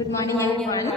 Good morning, everyone.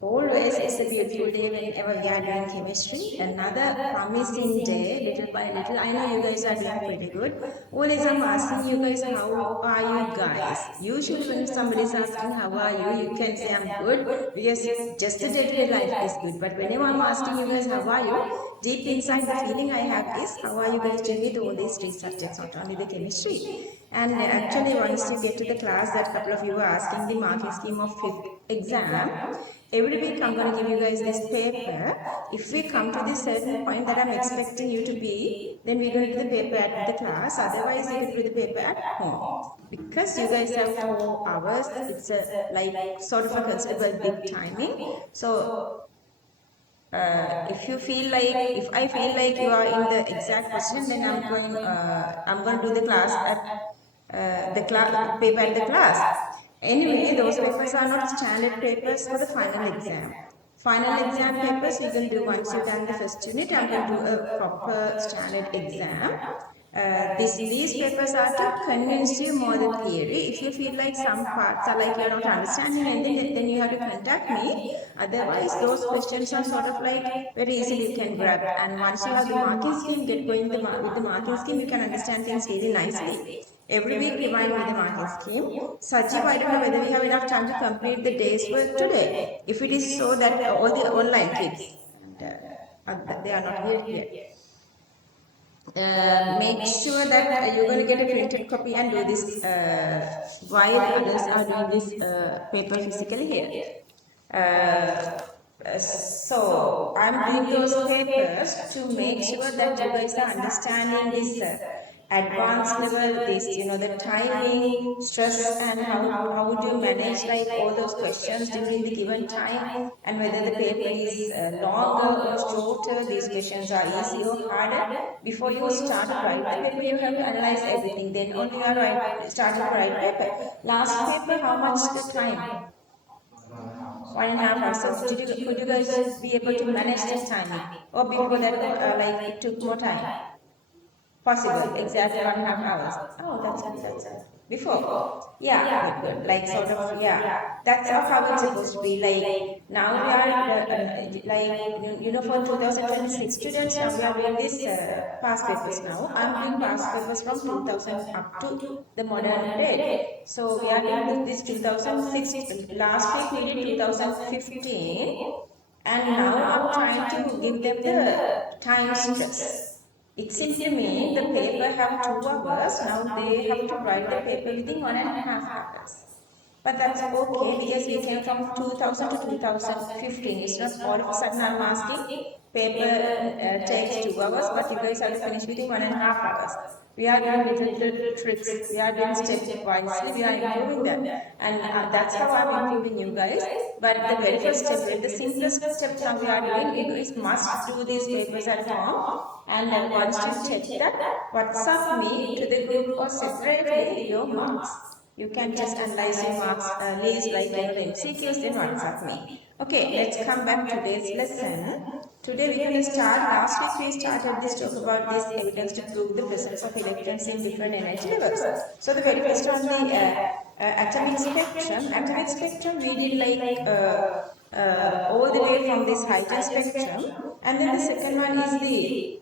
Always it's a beautiful day whenever we are doing chemistry. Another promising day, little by little. I know you guys are doing pretty good. Always I'm asking you guys, how are you guys? Usually when somebody is asking how are you, you can say I'm good because just the day-to-day life is good. But whenever I'm asking you guys how are you, deep inside the feeling I have is how are you guys doing with all these three subjects, not only the chemistry. And actually once you get to the class, that couple of you are asking the marking scheme of fifth exam. Every week I'm going to give you guys this paper. If we come to this certain point that I'm expecting you to be, then we're going to do the paper at the class. Otherwise, you can do the paper at home. Because you guys have 4 hours, it's a like sort of a considerable big timing. So if I feel like you are in the exact position, then I'm going to do the class at paper at the class. Anyway, those papers are not standard papers for the final exam. Final exam papers we will do once you've done the first unit. I'm going to do a proper standard exam. These papers are to convince you more than theory. If you feel like some parts are like you're not understanding anything, then you have to contact me. Otherwise, those questions are sort of like very easily you can grab. And once you have the marking scheme, get going with the marking scheme, you can understand things really nicely. Every week remind me the marking scheme. Sajiv, I don't know whether we have enough time to complete the day's work today. If it is so that all the online kids, and, they are not here yet. Make sure that you're going to get a printed copy and do this while others are doing this paper physically here. So I'm doing those papers to make sure that you guys are understanding this advanced level, this the timing, stress, and how would you manage like all those questions during the given time, and whether the paper is longer or shorter. These questions are easy or harder. Before you start to write the paper, you have to analyze everything. Then only you are starting to write paper. Last paper, how much the time? 1.5 hours. So could you guys be able to manage this timing? Or before that, like it took more time? Possible, exactly 1.5 hours. Oh, that's good, that's good. Before? Yeah, good, good. Like sort of, yeah. That's how it's supposed to be. Like now we are, for 2026 students, now we are doing this past papers now. I'm doing past papers from 2000 up to the modern date. So we are doing this 2006. Last week we did 2015. And now I'm trying to give them the time stress. It simply means the paper have 2 hours. Now they have to write the paper within 1.5 hours. But that's okay because we came from 2000 to 2015. It's not all of a sudden I'm asking paper takes 2 hours, but you guys have to finish within 1.5 hours. We are doing little tricks. We are doing step wisely. We are improving that, and that's how I'm improving you guys. But the very first step, the simplest step now we are doing, you guys must do these papers at home. And then once you check that, WhatsApp me to the group or separately your marks. You can just analyze your marks list like your MCQs, then WhatsApp me. Okay, let's come back to today's lesson. Today we're going to start. Last week we started this talk about this evidence to prove the presence of electrons in different energy levels. So the very first one, the atomic spectrum. Atomic spectrum we did like all the way from this hydrogen spectrum, and then the second one is the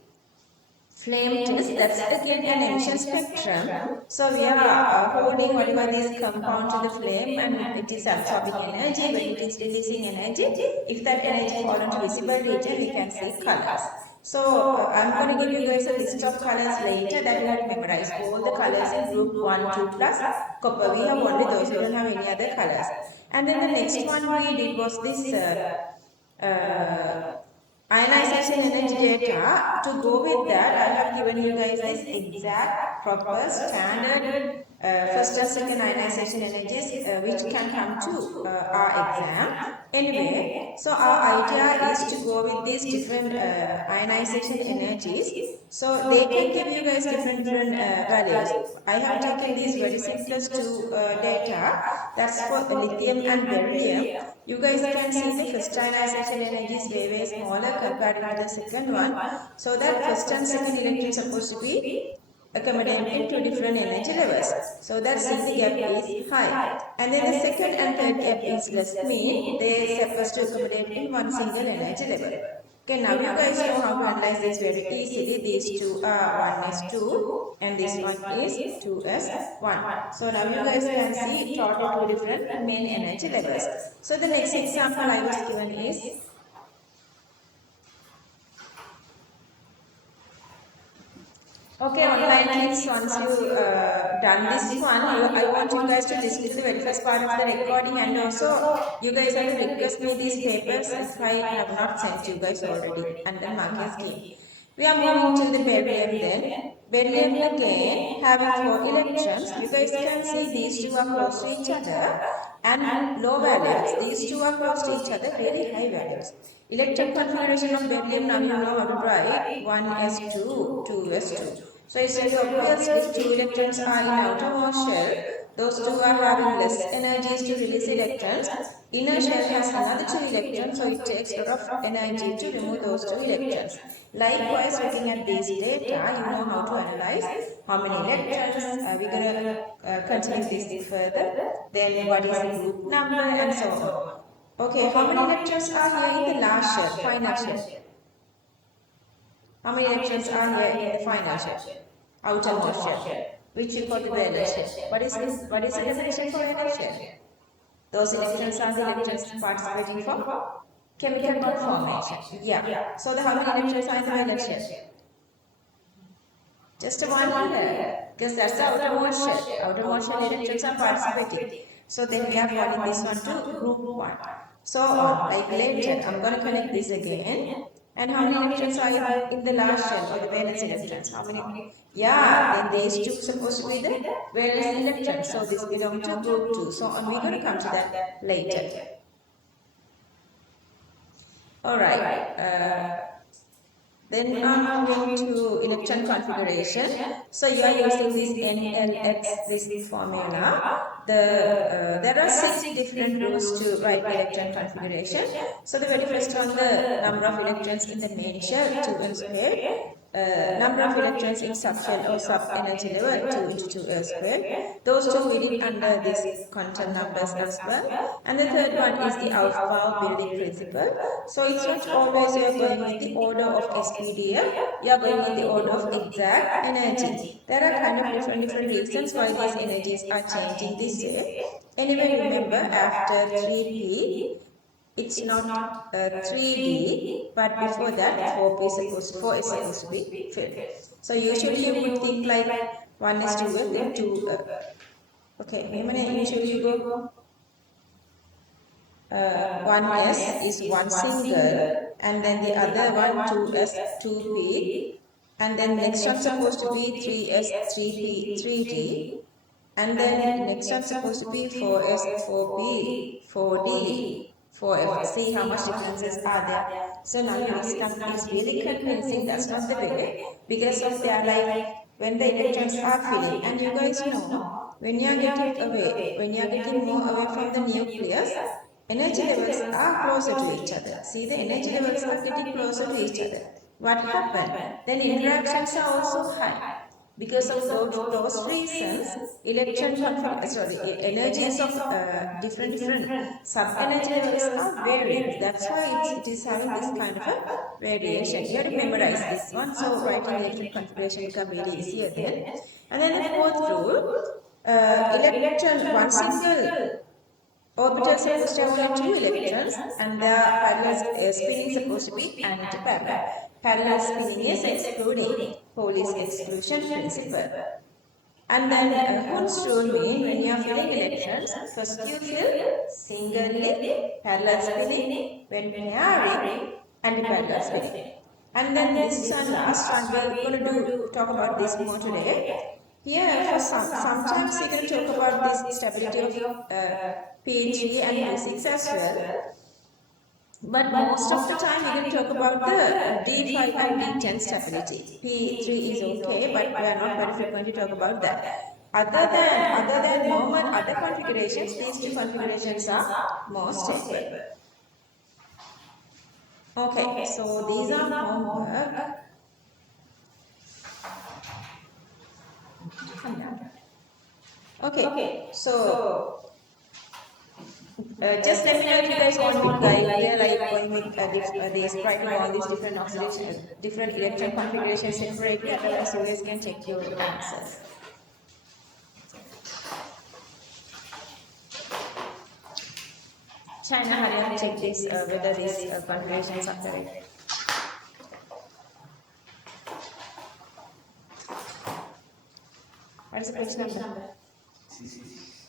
flame test. That's again an emission spectrum. So we are holding whatever this compound to the flame, and it is absorbing energy, but it is releasing energy. If that energy falls into visible region, we can see colors. So I'm going to give you guys a list of colors later that you have to memorize. All the colors in group 1, 2 plus copper. We have only those. We don't have any other colors. And then the next one we did was this ionization energy data. To go with that, I have given you guys this exact proper standard first and second ionization energies which can come to our exam. Anyway, so our idea is to go with these different ionization energies. So they can give you guys different values. I have taken these very simplest two data. That's for lithium and beryllium. You guys can see the first ionization energy is way smaller compared to the second one. So that first and second electron is supposed to be accommodating two different energy levels. So that C, the gap is high. And then the second and third gap is less, mean they are supposed to accommodate in one single energy level. Okay, now you guys know how to analyze this very easily. These two are 1s2 and this one is 2s1. So now you guys can see total two different main energy levels. So the next example I was given is okay, online kids, once you done this one, I want you guys to listen to the very first part of the recording, and also you guys have to request me these papers if I have not sent you guys already, and then mark your scheme. We are moving to the beryllium then. Beryllium again having 4 electrons. You guys can see these two are close to each other and low values. These two are close to each other, really high values. Electron configuration of beryllium, now you know how to write 1s2, 2s2. So it's very obvious if two electrons are in outermost shell, those two are having less energies to release electrons. Inner shell has another 2 electrons, so it takes a lot of energy to remove those 2 electrons. Likewise, looking at these data, you know how to analyze how many electrons. We're going to continue this further. Then what is the group number and so on. Okay, how many electrons are here in the last shell, final shell? How many electrons are here in the final shell, outermost shell, which we call the valence shell? What is the definition for valence shell? Those electrons are the electrons participating for chemical bond formation. Yeah. So how many electrons are in the valence shell? Just one here, because that's the outermost shell. Outermost shell electrons are participating. So then we are calling this one to group 1. So on, like later, I'm going to connect this again. And how many electrons are in the last shell or the valence electrons? How many? Yeah, then these two supposed to be the valence electrons. So this belongs to group 2. So on, we're going to come to that later. Alright. Then I'm moving to electron configuration. So you are using this NLX, this formula. There are 6 different rules to write electron configuration. So the very first one, the number of electrons in the main shell, 2n squared. Number of electrons in subshell or sub-energy level, 2 into 2l squared. Those two we did under these quantum numbers as well. And the third one is the Aufbau building principle. So it's not always you are going with the order of SPDF, you are going in the order of exact energy. There are kind of different reasons why these energies are changing this way. Anyway, remember after 3p, it's not 3D, but before that 4 is supposed to be filled. So usually you would think like 1 is 2, then 2. Okay, usually you go 1s is one single, and then the other one 2s 2p, and then next one supposed to be 3s 3p 3d, and then next one supposed to be 4s 4p 4d 4f. See how much differences are there. So now it's really convincing that's not the way, because of they are like when the electrons are filling, and you guys know when you are getting away, when you are getting more away from the nucleus, energy levels are closer to each other. See, the energy levels are getting closer to each other. What happened? Then interactions are also high. Because of those reasons, energies of different sub-energy levels are varying. That's why it is having this kind of a variation. You have to memorize this one. So writing electron configuration become really easier then. And then the fourth rule, one single orbital is supposed to have only 2 electrons, and the parallel spinning is supposed to be anti-parallel. Parallel spinning is excluding. Pauli's exclusion principle. And then Hund's rule means when you are filling electrons, first you fill singly, parallel spinning, when pairing, anti-parallel spinning. And then this is our last one. We are going to talk about this more today. Here, for sometimes we can talk about this stability of PhD and physics as well. But most of the time we can talk about the D5 and D10 stability. P3 is okay, but we are not very frequently talk about that. Other than normal other configurations, these two configurations are more stable. Okay, so these are homework. Come down. Okay, so just let me know if you guys want me to guide here, like going with this, writing all these different oxidation, different electron configurations separately. Otherwise, you guys can check your answers. China, hurry up, check this whether these configurations are correct. What is the page number?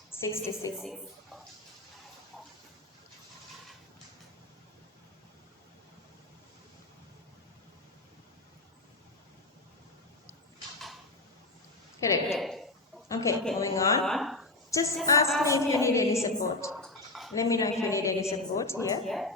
66. Correct. Okay, moving on. Just ask me if you need any support. Let me know if you need any support here.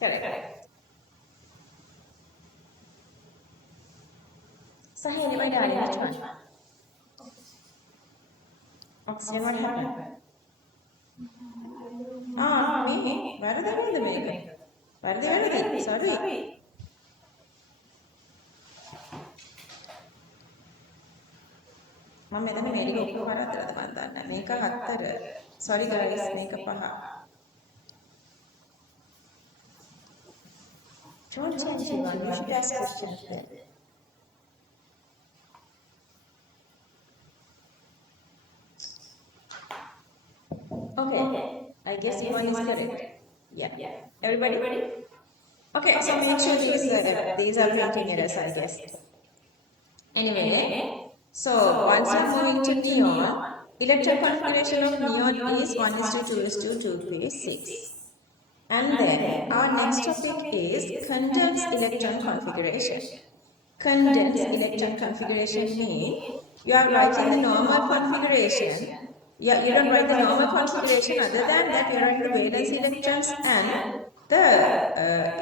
Correct. Sahini, my darling, which one? Oxygen, what happened? Me? Varada make. Varada. Sorry. මම මෙතන මේක ඔක්කොම හරතරද මන් දන්නේ. මේක 4. Sorry guys, මේක 5. Don't change it. You should ask questions then. Okay. I guess one is correct. Yeah. Everybody? Okay, so make sure these are printing errors, I guess. Anyway, so once we're moving to neon, electron configuration of neon is 1:2:2:6. And then our next topic is condensed electron configuration. Condensed electron configuration means you are writing the normal configuration. Yeah, you don't write the normal configuration. Other than that, you are writing the valence electrons and the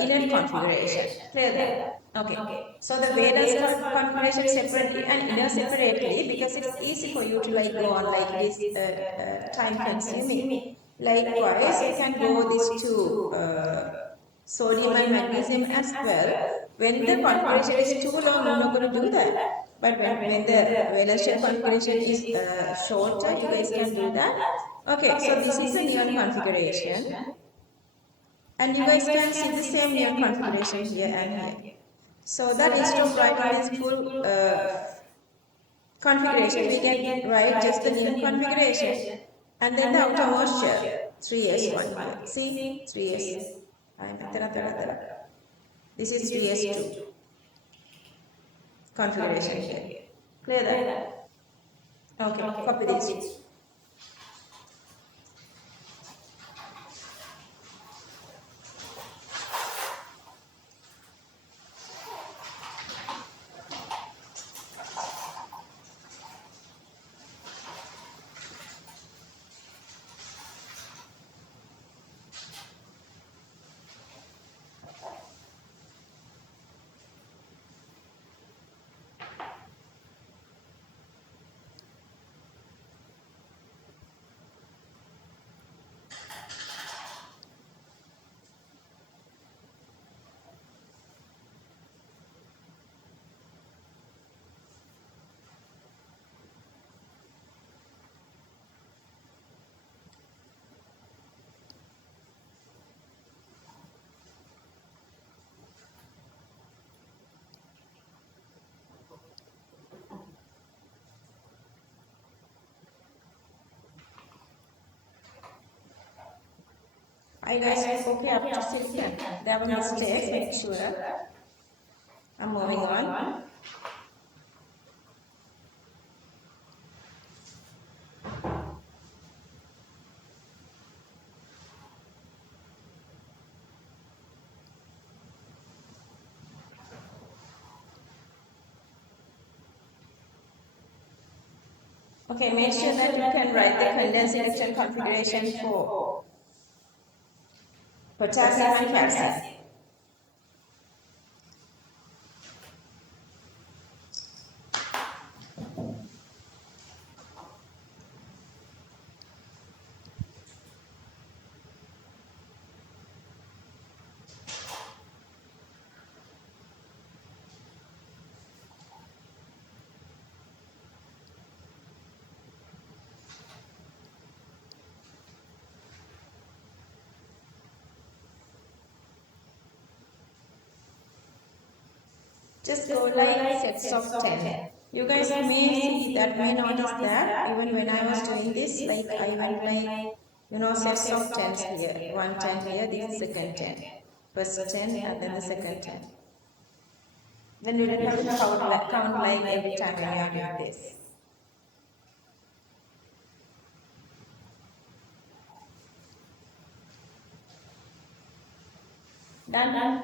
inner configuration. Clear that? Okay. So the valence configuration separately and inner separately, because it's easy for you to like go on like this time consuming. Likewise, you can go these two sodium and magnesium as well. When the configuration is too long, you're not going to do that. But when the valence shell configuration is shorter, you guys can do that. Okay, so this is a neon configuration. And you guys can see the same neon configuration here and here. So that instead of writing this full configuration, we can write just the neon configuration. And then the outermost shell, 3s1 here. See? 3s. This is 3s2 configuration here. Clear that? Okay, copy this. Are you guys okay up to 6? There were mistakes, make sure. I'm moving on. Okay, make sure that you can write the condensed electron configuration for potassium and calcium. Just go like sets of 10. You guys may see that, may notice that even when I was doing this, like I went like, you know, sets of 10s here. One 10 here, this second 10. First 10 and then the second 10. Then you don't have to count like every time when you are doing this. Done?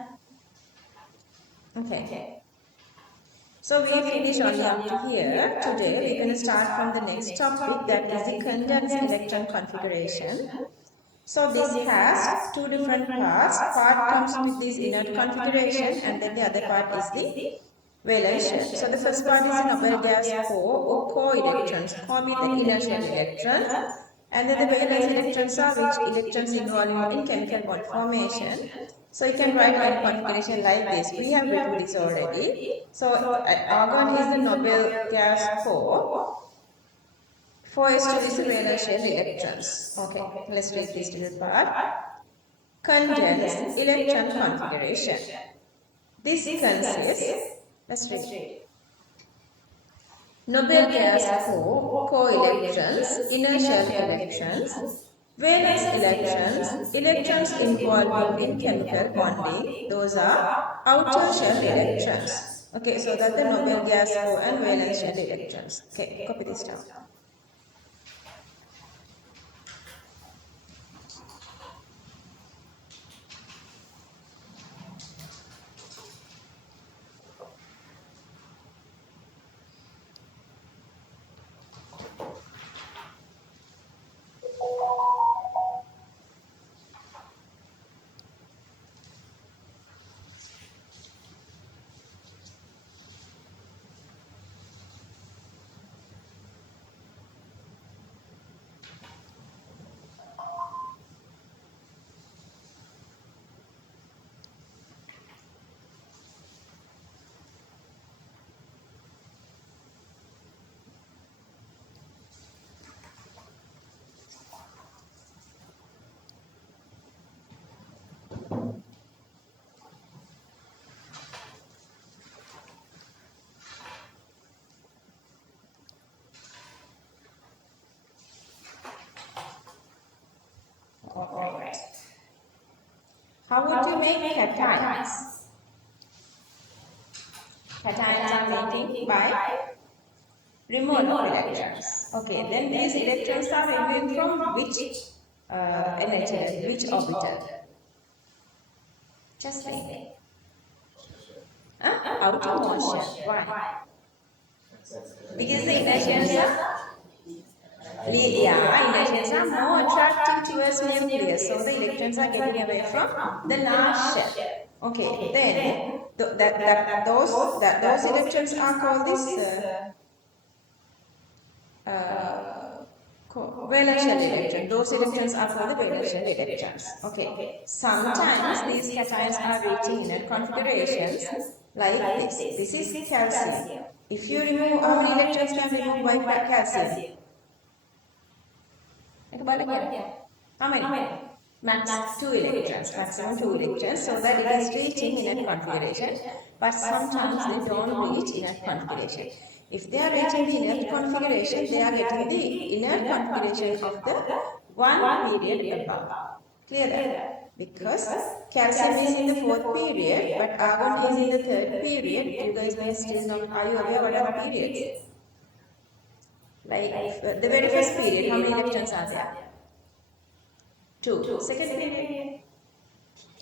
Okay. So we finish only up to here. Today we're going to start from the next topic, that is the condensed electron configuration. So this has two different parts. Part comes with this inert configuration and then the other part is the valence shell. So the first part is the noble gas core or core electrons. Core means the inner shell electrons. And then the valence electrons are which electrons involved in chemical bond formation. So you can write one configuration like this. We have written this already. So argon is the noble gas core. 4s2 is the valence shell electrons. Okay, let's read this little part. Condensed electron configuration. This consists, let's read. Noble gas core, co-electrons, inner shell electrons, valence electrons, electrons involved in chemical bonding, those are outer shell electrons. Okay, so that's the noble gas core and valence shell electrons. Okay, copy this down. Alright. How would you make cations? Cations are making by removal of electrons. Okay, then these electrons are removed from which energy, which orbital? Just think. Outer motion. Why? Because the inertials are more attractive towards nucleus, so the electrons are getting away from the large shell. Okay, then those electrons are called this valence shell electrons. Those electrons are called the valence shell electrons. Okay. Sometimes these cations are reaching inert configurations like this. This is calcium. If you remove, how many electrons can remove by calcium? How many? Max 2 electrons, maximum 2 electrons, so that it is reaching inert configuration. But sometimes they don't reach inert configuration. If they are reaching the inert configuration, they are getting the inert configuration of the one period above. Clear that? Because calcium is in the 4th period, but argon is in the 3rd period. You guys may still not, are you aware what are the periods? Like the very first period, how many electrons are there? 2. Second period?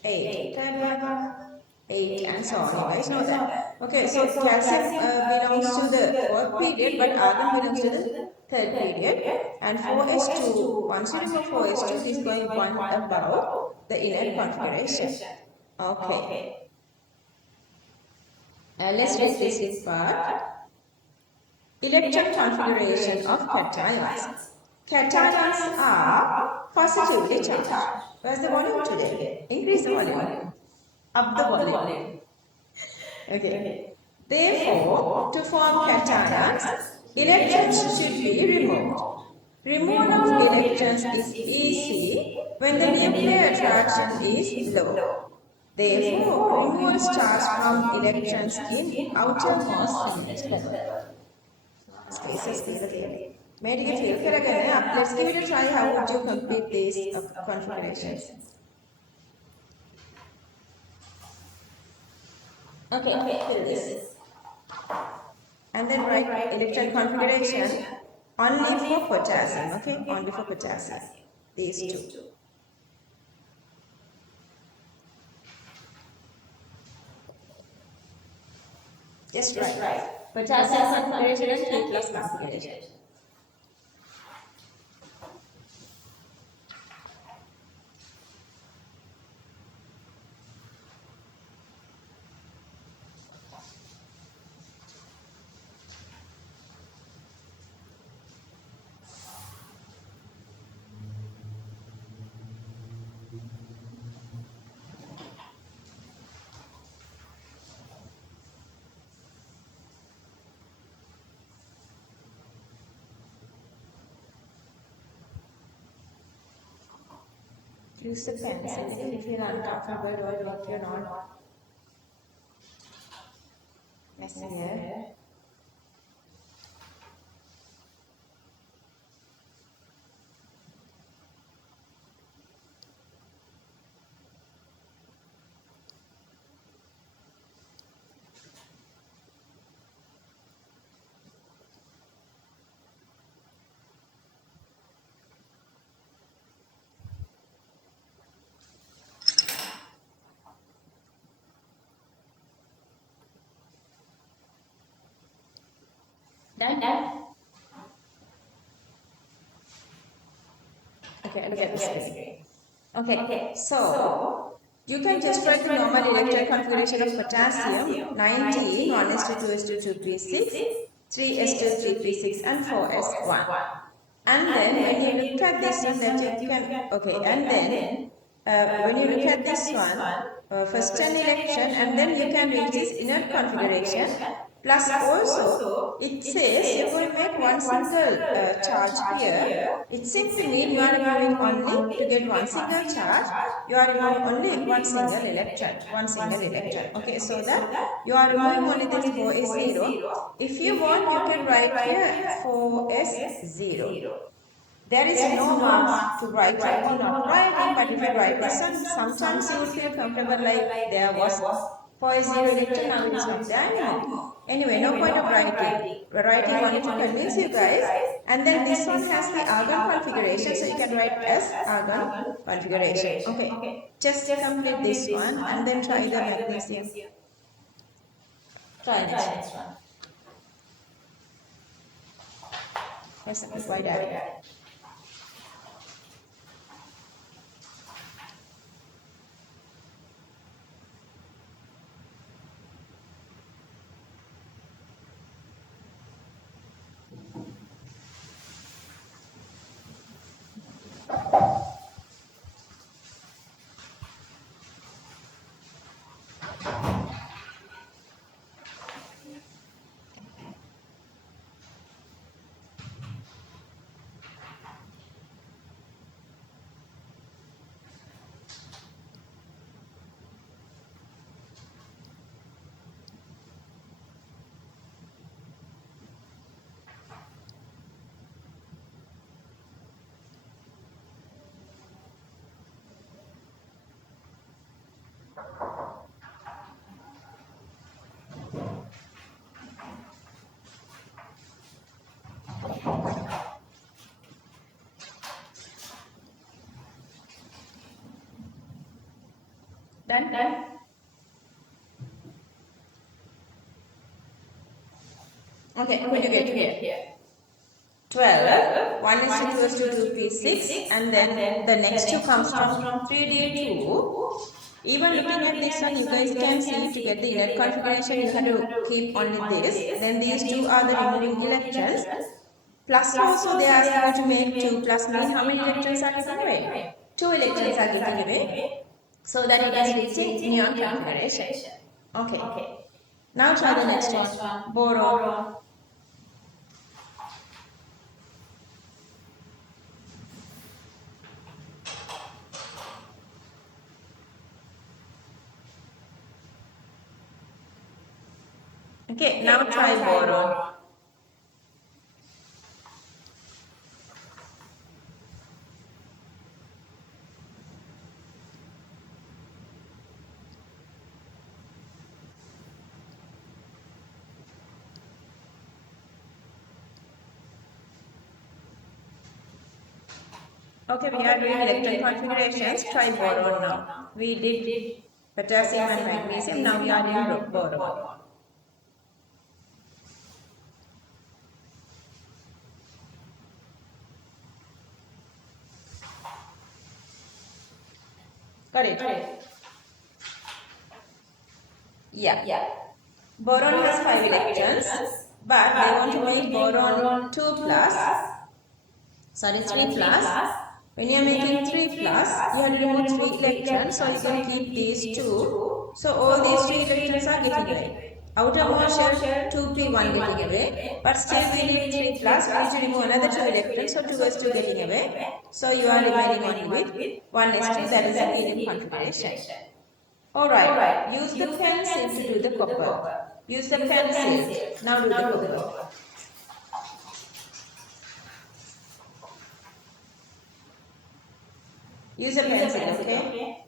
8. Third one? 8, and so on. You guys know that. Okay, so calcium belongs to the fourth period, but argon belongs to the third period. And 4s2, once you remove 4s2, it is going one above the inner configuration. Okay. Let's read this part. Electron configuration of cations. Cations are positively charged. Where's the volume today? Increase the volume. Up the volume. Okay. Therefore, to form cations, electrons should be removed. Removal of electrons is easy when the nuclear attraction is low. Therefore, removes charge from electrons in outermost CMB level. Spaces clearly. Medical field karagana. Let's give it a try. How would you complete these configurations? Okay, fill this. And then write electron configuration only for potassium. Okay, only for potassium. These two. Just right. Potassium configuration and 3 plus configuration. Use the pencil if you're uncomfortable, don't make your note messier. Done? Okay, look at this screen. Okay, so you can just write the normal electron configuration of potassium 19, 1s2, 2s2, 236, 3s2, 336, and 4s1. And then when you look at this one, that you can, okay, and then when you look at this one, first an election, and then you can reach this inner configuration. Plus also, it says you will make one single charge here. It simply means you are removing only to get one single charge. You are removing only one single electron. Okay, so that you are removing only this 4s0. If you want, you can write here 4s0. There is no marks to write or not writing, but if you write this one, sometimes you will feel comfortable like there was 4s0 electron, now it is not there anymore. Anyway, no point of writing. We're writing only to convince you guys. And then this one has the argon configuration, so you can write as argon configuration. Okay, just complete this one and then try the magnesium. Try next one. Yes, why that? Done? Okay, could you get here? 12, 1 is to 2 is to 2p6, and then the next two comes from 3d2. Even looking at this one, you guys can see to get the inner configuration, you have to keep only this. Then these two are the removing electrons. Plus 2 also they are asking you to make 2 plus mean how many electrons are getting away? 2 electrons are getting away. So that it is reaching neon configuration. Okay. Now try the next one. Boron. Okay, now try boron. Okay, we are doing electron configurations. Try boron now. We did potassium and magnesium. Now we are doing boron. Got it? Yeah. Boron has 5 electrons, but they want to make boron 2 plus. Sorry, 3 plus. When you are making 3 plus, you have to remove 3 electrons, so you can keep these 2. So all these 3 electrons are getting away. Outermost shell 2p1 getting away, but still we need 3 plus, we need to remove another 2 electrons, so 2s2 getting away. So you are remaining only with 1s2, that is the helium configuration. Alright, use the pencil to do the copper. Use the pencil. Now do the copper. Use a pencil, okay?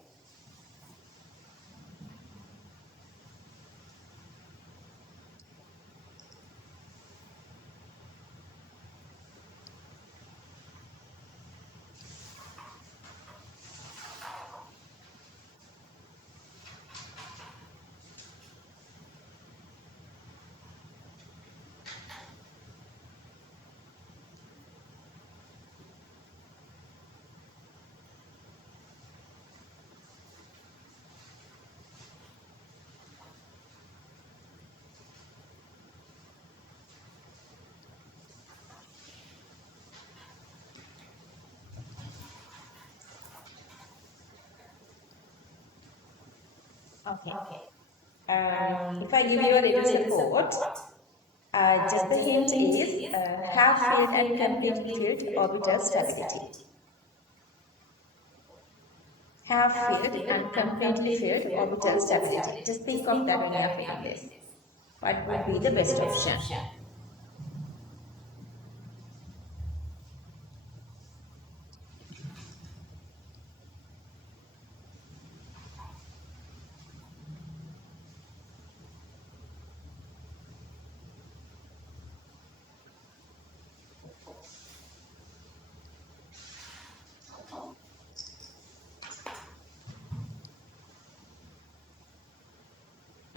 Okay. If I give you a little support, just the hint is half filled and completely filled orbital stability. Half filled and completely filled orbital stability. Just think of that when you are filling this. What would be the best option?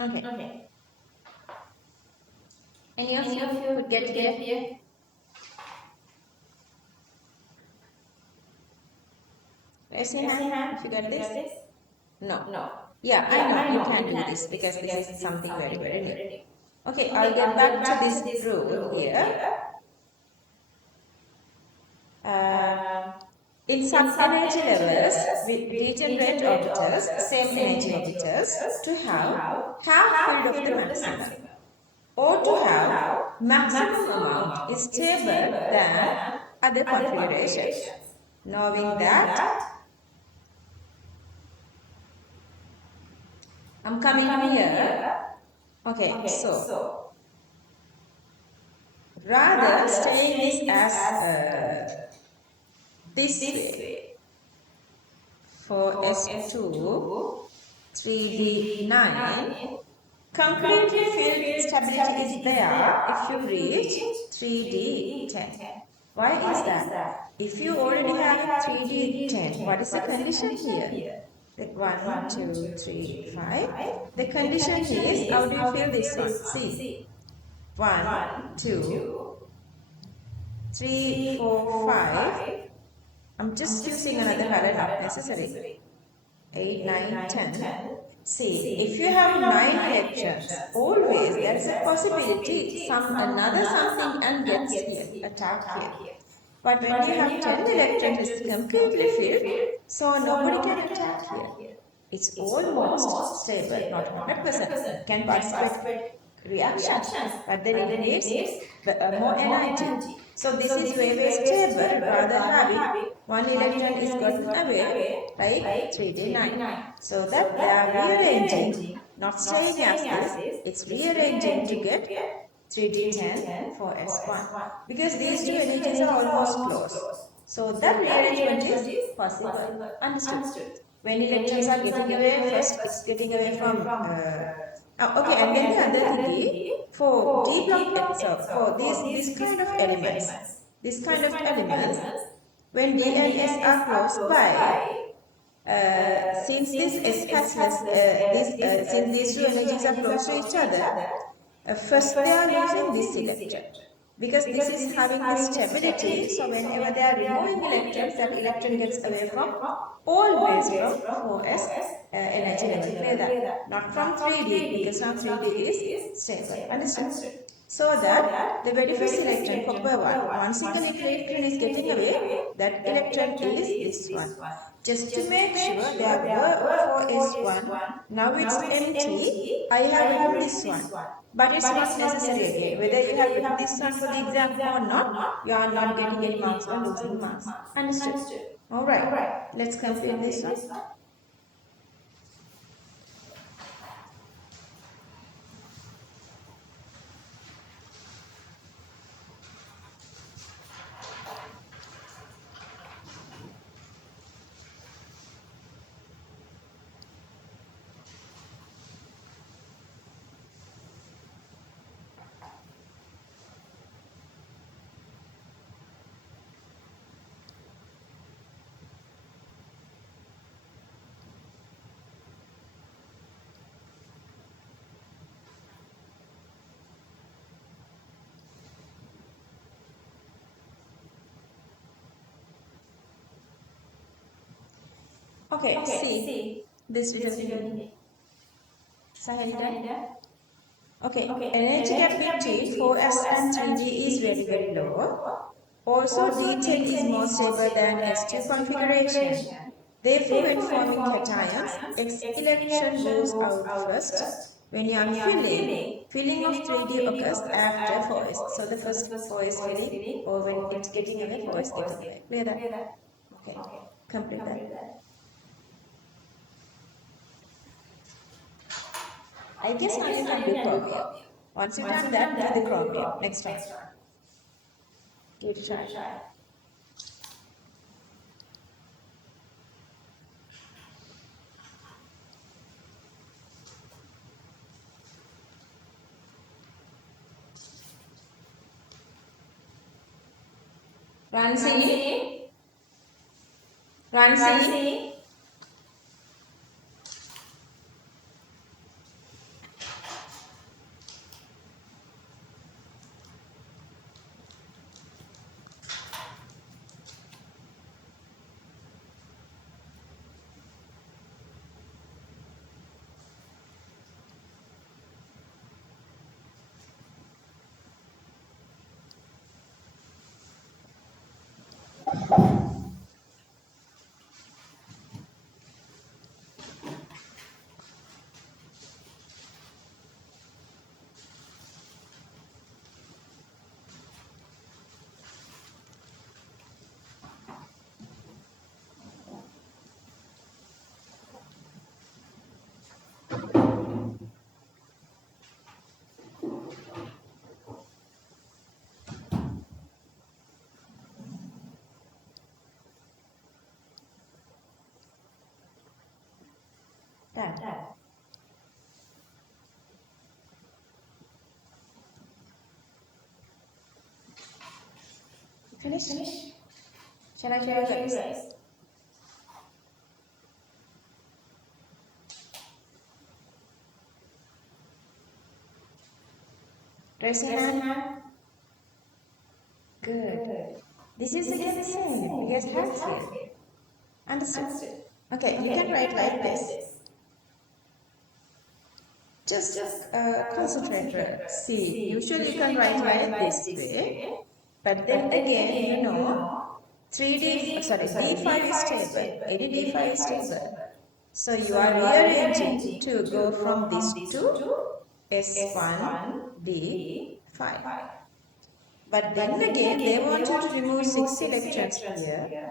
Okay. Any of you could get here? Raise your hand if you got this. No. Yeah, I know you can do this because this is something very new. Okay, I'll get back to this rule here. In some energy levels, we regenerate orbitals, same energy orbitals, to have half filled of the maximum, or to have maximum amount is stable than other configurations. Knowing that, I'm coming here. Okay, so rather staying this as this way for S2 3D9. Completely filled stability is there if you reach 3D10. Why is that? If you already have 3D10, what is the condition here? 1, 2, 3, 5. The condition is, how do you feel this one? See, 1, 2, 3, 4, 5. I'm just using another color, not necessary. 8, 9, 10. See, if you have 9 electrons, always there is a possibility another something and gets here, attack here. But when you have 10 electrons, it's completely filled, so nobody can attack here. It's almost stable, not 100%. Can participate reactions, but then it needs more energy. So this is very stable, rather having one electron is gotten away like 3d9. So that they are rearranging, not staying as this, it's rearranging to get 3d10 for S1. Because these two energies are almost close. So that rearrangement is possible. Understood? When electrons are getting away, first it's getting away from okay, and then the other thing is for D block, so for this kind of elements, when D and S are close by, since this S has less, since these two energies are close to each other, first they are losing this electron. Because this is having this stability, so whenever they are removing electrons, that electron gets away from, always from 4s energy level. Clear that? Not from 3d, because now 3d is stable. Understood? So that the very first electron for per one single electron is getting away, that electron is this one. Just to make sure there were 4s1, now it's empty, I have written this one. But it's not necessary again. Whether you have written this one for the exam or not, you are not getting any marks or losing marks. Understood? Alright, let's complete this one. Okay, see this written Sahel. Okay, energy gap between 4s and 3d is very low. Also, D10 is more stable than S2 configuration. Therefore, when forming cations, X electron goes out first. When you are filling of 3D occurs after 4s. So the first 4s filling, or when it's getting away, 4s getting away. Clear that? Okay, complete that. I guess now you can do chromium. Once you've done that, do the chromium. Next one. Give it a try. Ransi. Done. Finish? Shall I show you guys? Raise your hand. Good. This is again the same. Biggest hands here. Understood? Okay, you can write like this. Just concentrate. See, usually you can write like this way. But then again, you know, 3D, D5 is stable. Any D5 is stable. So you are rearranging to go from this to S1, D5. But then again, they want you to remove 6 electrons here.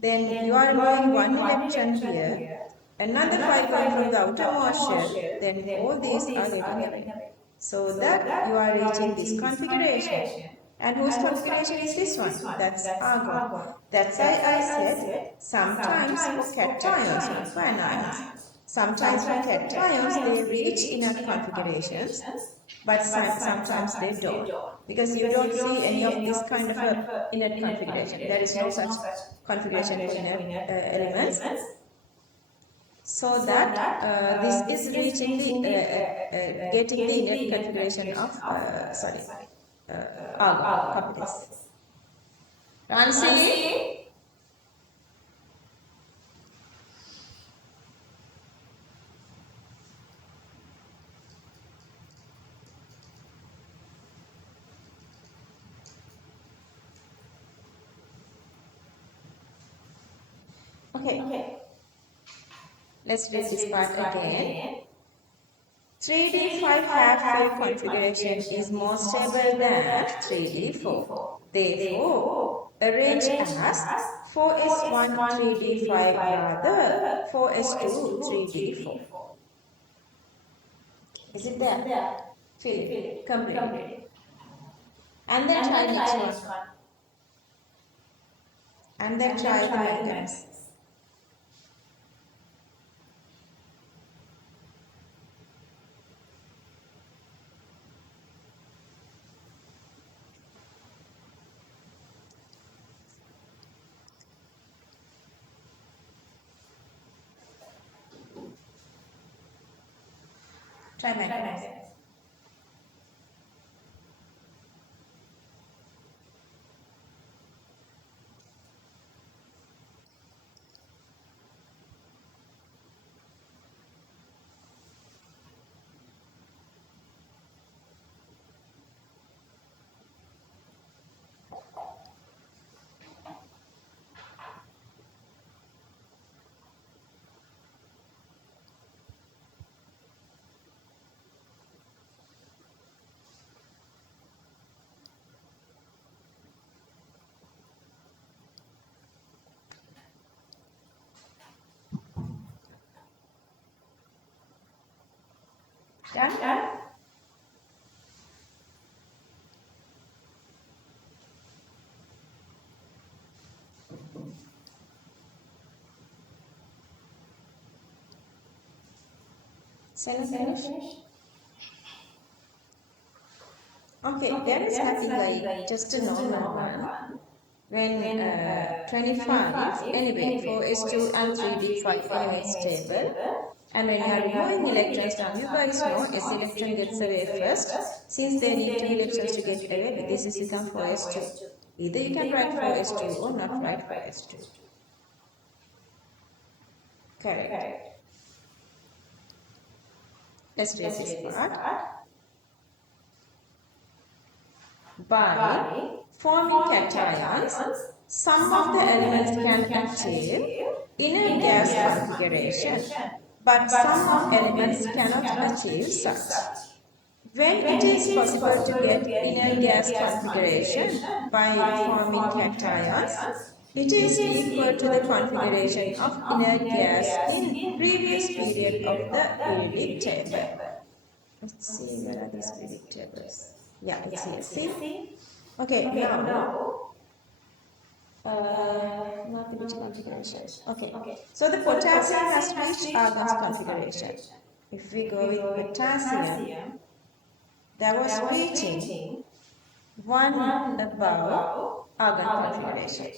Then you are removing 1 electron here. Another 5 coming from the outermost shell. Then all these are getting away. So that you are reaching this configuration. And whose configuration is this one? That's argon. That's why I said sometimes for cations, not for anions. Sometimes for cations they reach inner configurations, but sometimes they don't. Because you don't see any of this kind of a inner configuration. There is no such configuration for inner elements. So that this is reaching the getting the inner configuration of argon. Copy this. Ransi. Okay. Let's read this part again. 3D5 half-wave configuration is more stable than 3D4. Therefore, arrange as 4s1 3D5 rather 4s2 3D4. Is it there? Fill it. Complete it. And then try next one. And then try the mechanism. Try mechanism. Done? Finish? Okay, there is nothing like just a normal one. When 25, anyway, 4s2 and 3d5 anyway stable. And when you are removing electrons, now you guys know S electron gets away first. Since they need 2 electrons to get away, this is become 4s2. Either you can write 4s2 or not write 4s2. Correct. Let's read this part. By forming cations, some of the elements can achieve inner gas configuration, but some of elements cannot achieve such. When it is possible to get inner gas configuration by forming cations, it is equal to the configuration of inner gas in previous period of the periodic table. Let's see, where are these periodic tables? Yeah, it's here. See? Okay, now not the which configuration. Okay. So the potassium has reached argon's configuration. If we go with potassium, that was reaching 1 above argon configuration.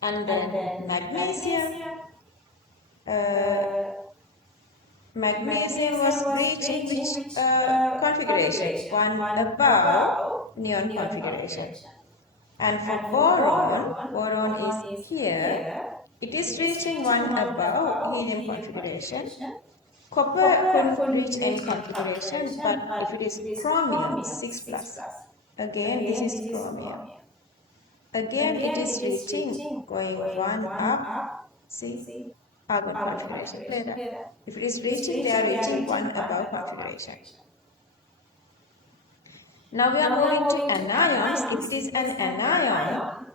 And then magnesium magnesium was reaching which configuration? One above neon configuration. And for boron is here. It is reaching one above helium configuration. Copper couldn't reach any configuration, but if it is chromium 6 plus, again this is chromium. Again it is reaching, going one up, see, argon configuration, play that. If it is reaching, they are reaching one above configuration. Now we are moving to anions. If it is an anion,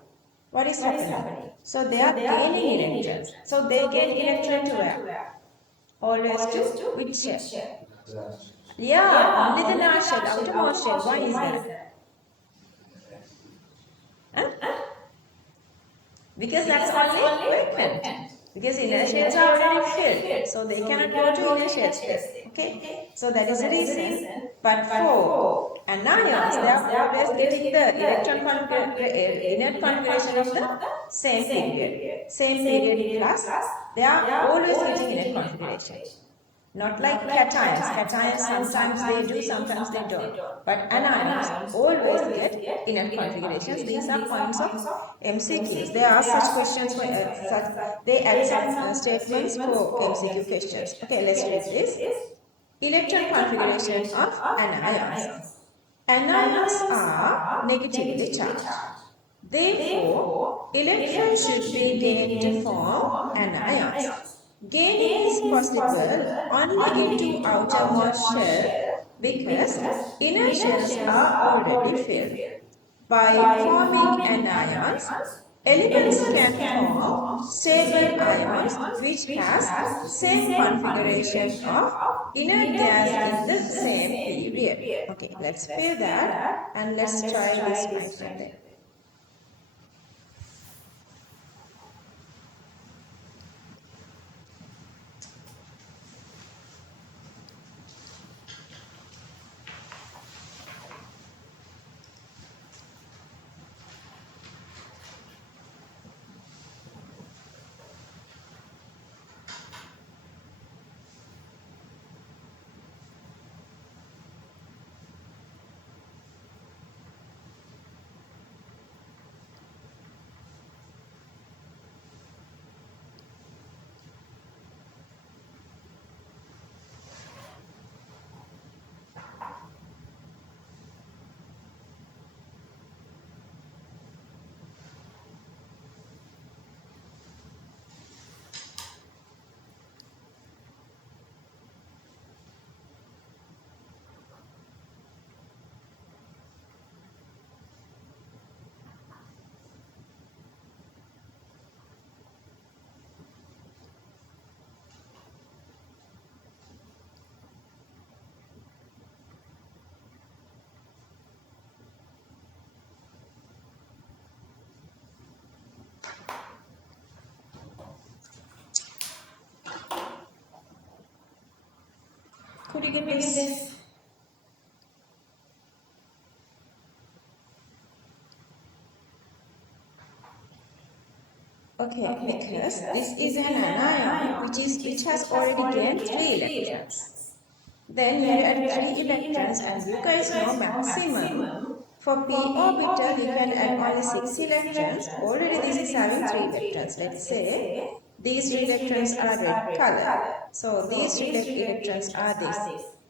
what is happening? So they are gaining electrons. So they gain electron to where? Always to which shell? Yeah, only the last shell, outermost shell. Why is that? Huh? Because that's only vacant. Because inner shells are already filled. So they cannot go to inner shells then. Okay? So that is the reason. But for anions, they are always getting the inner configuration of the same period. Same period plus they are always getting inner configuration. Not like cations. Cations sometimes they do, sometimes they don't. But anions always get inner configurations. These are points of MCQs. There are such questions for they add some statements for MCQ questions. Okay, let's read this. Electron configuration of anions. Anions are negatively charged. Therefore, electrons should be gained to form anions. Gaining is possible only into outermost shell because inner shells are already filled. By forming anions, elements can form stable ions which has same configuration of inner gas in the same period. Okay, let's fill that and let's try this right from there. Could you give me this? Okay, because this is an anion which has already gained 3 electrons. Then you add 3 electrons and you guys know maximum for p orbital you can add only 6 electrons. Already this is having 3 electrons. Let's say these 3 electrons are red color. So these 3 electrons are this.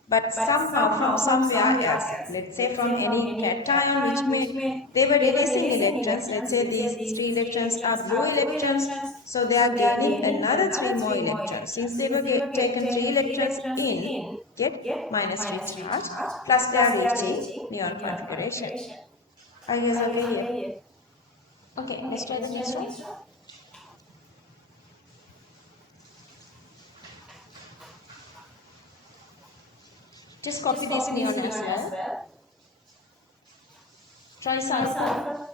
But somehow from somewhere else, let's say from any cation which they were releasing electrons, let's say these 3 electrons are blue electrons, so they are gaining another 3 more electrons. Since they were taken 3 electrons in, get minus 3 charge, plus they are reaching neon configuration. Are you guys okay here? Okay, let's try the next one. Just copy this neon as well. Try sulfur.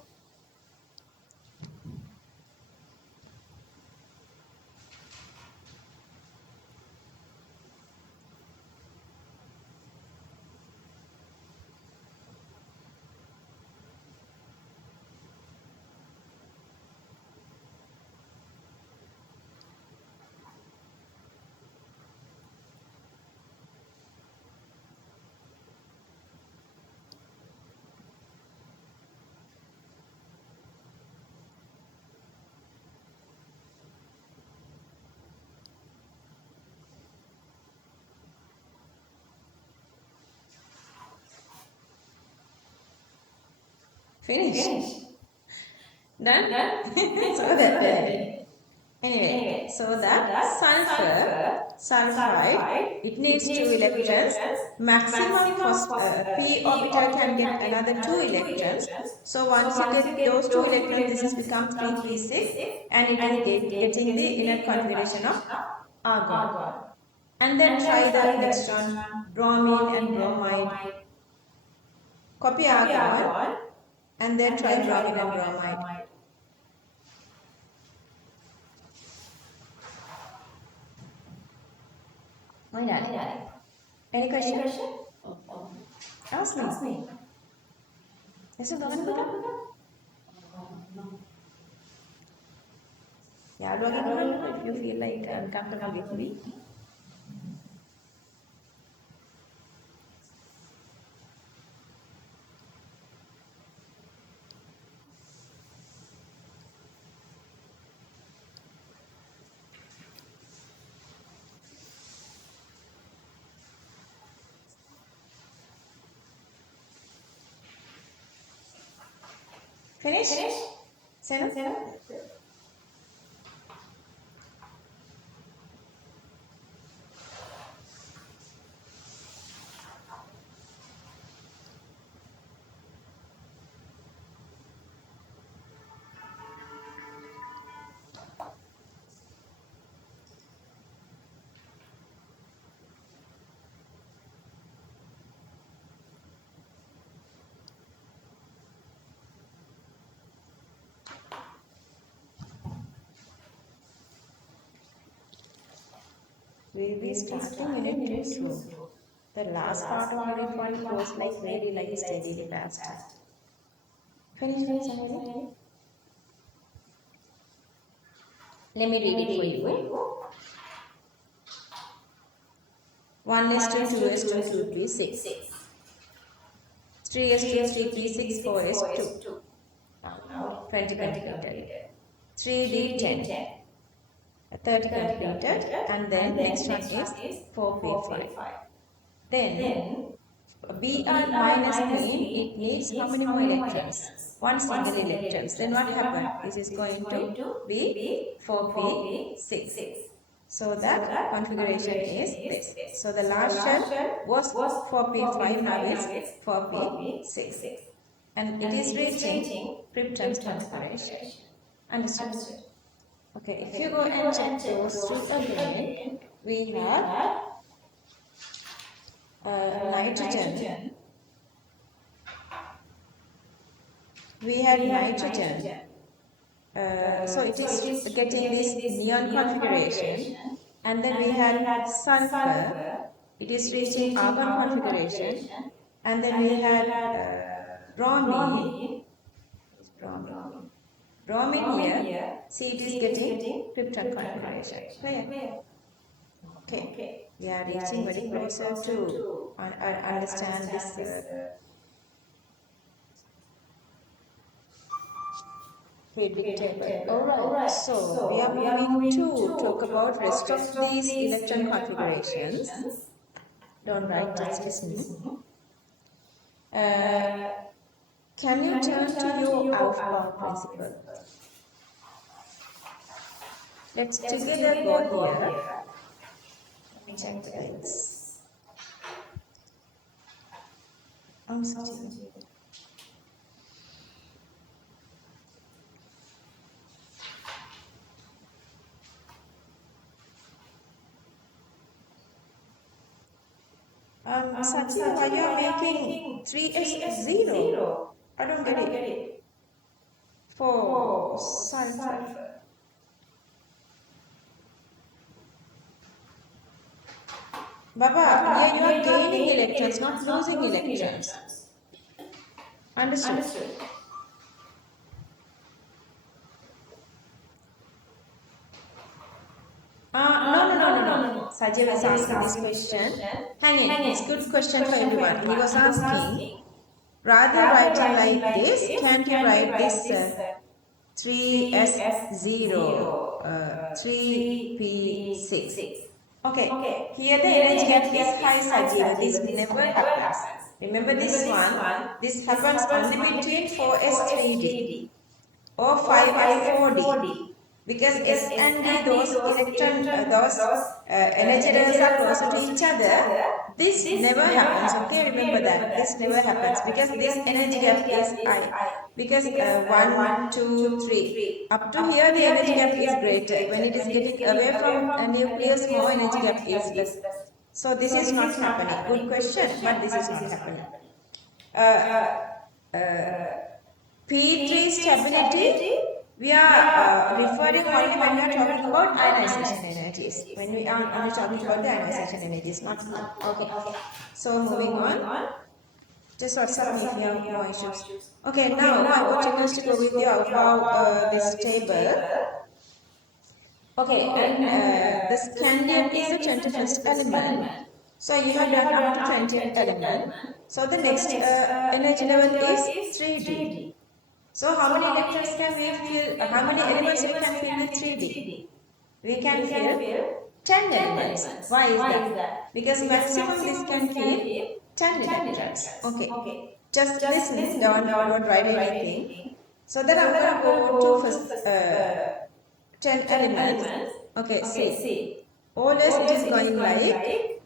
Finish. Done? So that anyway, so that sulfur, sulfide, it needs 2 electrons. Maximum p orbital can get another 2 electrons. So once you get those 2 electrons, this is become 3p6 and it is getting the inner configuration of argon. And then try the next one, bromine and bromide. Copy argon and then try bromine and bromide. Why not? Any question? Ask me. Yes, yeah, if you feel like uncomfortable with me. Finish? Senna? We'll be starting Unit 2 soon. The last part of Unit 1 goes like very steadily fast. Finish, Sanjay? Let me read it for you. 1 is to 2 is to 2 3 6. 3 is to 3 3 6 4 is 2. 20 completed. 3D 10. 30 completed, and then next one is 4P5. Then Br minus mean it needs how many more electrons? One single electrons. Then what happened? This is going to be 4P6. So that configuration is this. So the last shell was 4P5, now it's 4P6. And it is reaching krypton's configuration. Understood? Okay, if you go and check those two again, we have nitrogen. We had nitrogen. So it is getting this neon configuration. And then we had sulfur. It is reaching argon configuration. And then we had bromine. Bromine here, see it is getting krypton configuration. Clear? Okay. We are reaching very closer to understand this. Periodic table. Alright, so we are moving to talk about rest of these electron configurations. Don't write, just listen. Can you turn to your Aufbau principle? Let's together go here. Let me check the dates. Sachi, why you are making 3s0? I don't get it. For sulfur. Baba, here you are gaining electrons, not losing electrons. Understood? No. Sajay was asking this question. Hang in, it's a good question for everyone. He was asking, rather writing like this, can't you write this 3s0, 3p6? Okay, here the energy gap is high, Sajay. This never happens. Remember this one, this happens only between 4s 3d or 5s 4d. Because S and D, those energy levels are closer to each other. This never happens. Okay, remember that. This never happens because this energy gap is I. Because 1, 2, 3. Up to here, the energy gap is greater. When it is getting away from a nucleus, more energy gap is less. So this is not happening. Good question, but this is not happening. P3 stability, we are referring only when we are talking about ionization energies. When we are only talking about the ionization energies, not now. Okay. So moving on. Just WhatsApp me if you have more issues. Okay, now I want you guys to go with you about this table. Okay, and the scandium is the 21st element. So you have done up to 20th element. So the next energy level is 3D. So how many electrons can we fill? How many elements we can fill with 3D? We can fill 10 elements. Why is that? Because maximum this can fill 10 electrons. Okay. Just listen. Don't write anything. So then I'm going to go to first 10 elements. Okay. See. Always it is going like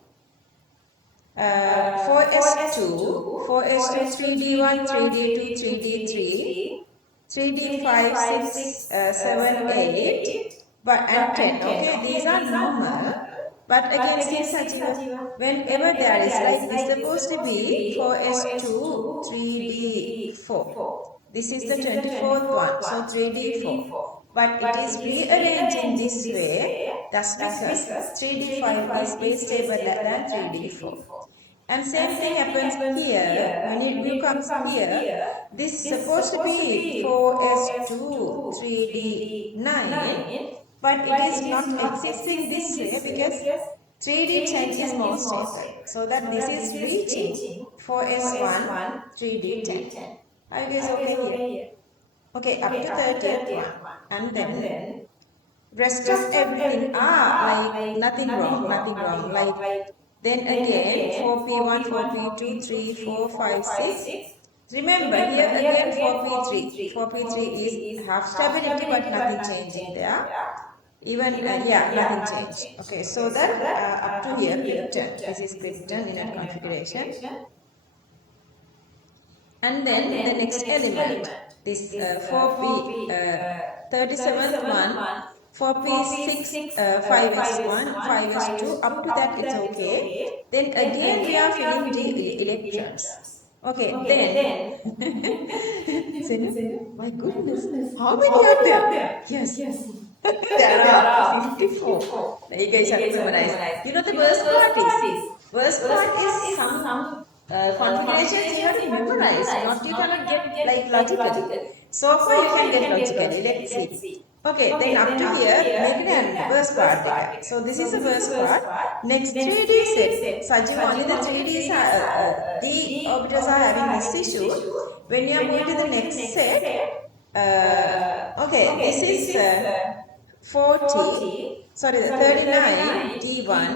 4s2, 3d1, 3d2, 3d3, 3d5, 6, 7, 8, but and 10. Okay, these are normal. But again, see Sajiva, whenever there is like this supposed to be 4s2, 3d4. This is the 24th one, so 3d4. But it is rearranged in this way, that's because 3d5 is way stable than 3d4. And same thing happens here. When you come here, this is supposed to be 4s2, 3d9, but it is not existing this way because 3d10 is more stable. So that this is reaching 4s1, 3d10. Are you guys okay here? Okay, up to 30th one. And then rest of everything like nothing wrong. Like then again 4p1, 4p2, 3, 4, 5, 6. Remember here again 4p3. 4p3 is half stability but nothing changing there. Even nothing changed. Okay, so that up to here Krypton. This is Krypton in that configuration. And then the next element, this 4p 37th one, 4p6, 5s1, 5s2, up to that it's okay. Then again we are filling the electrons. Okay, then my goodness, how many are there? Yes. There are 54. You guys have to memorize. You know the worst part is? Worst part is some configurations you have to memorize, not you cannot get like logically. So far you can get logically. Let's see. Okay, then up to here, make it an worst part. So this is the worst part. Next 3D set. Sajiv, only the 3Ds are, D orbitals are having this issue. When you are moving to the next set, okay, this is 40, sorry, 39 D1,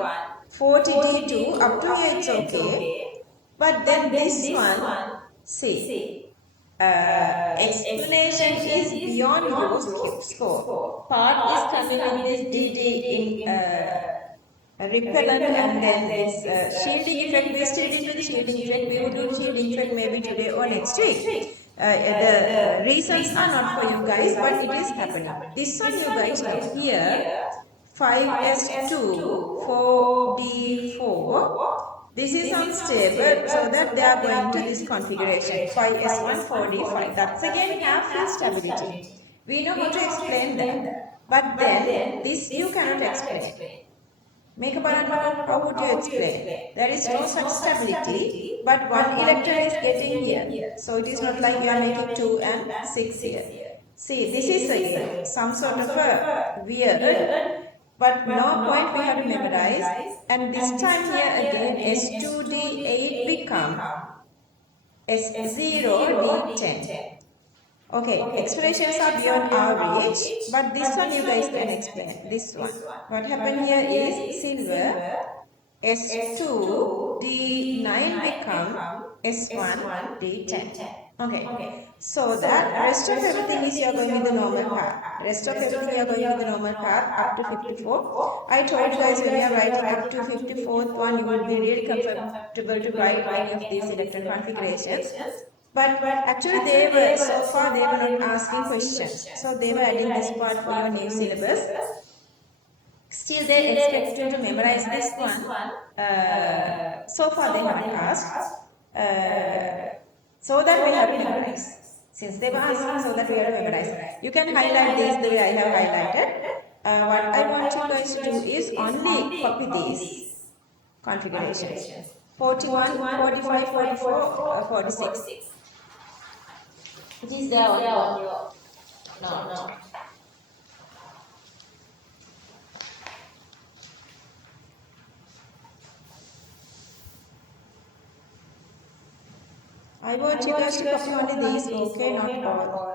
40 D2, up to here it's okay. But then this one, see, explanation is beyond your scope. Part is coming with this DD in repellent and then this shielding effect. We still didn't do the shielding effect. We will do the shielding effect maybe today or next week. The reasons are not for you guys, but it is happening. This one you guys know here, 5s2, 4d4. This is unstable, so that they are going to this configuration 5s1, 4d5. That's again half full stability. We know how to explain that, but then this you cannot explain. Make a banana, how would you explain? There is no such stability, but one electron is getting here. So it is not like you are making 2 and 6 here. See, this is again some sort of a weird, but no point we have to memorize. And this time here again, S2D8 become S0D10. Okay, explanations are beyond our reach, but this one you guys can explain. This one. What happened here is silver S2D9 become S1, D10. Okay. So that rest of everything is you are going with the normal path. Rest of everything you are going with the normal path up to 54. I told you guys when you are writing up to 54th one, you would be really comfortable to write any of these electron configurations. But actually so far they were not asking questions. So they were adding this part for your new syllabus. Still they expect you to memorize this one. So far they haven't asked. So that we have to memorize. Since they were asking, so that we have to memorize. You can highlight these the way I have highlighted. What I want you guys to do is only copy these configurations. 41, 45, 44, 46. It is there on your note. I want you guys to copy only these, okay, not all.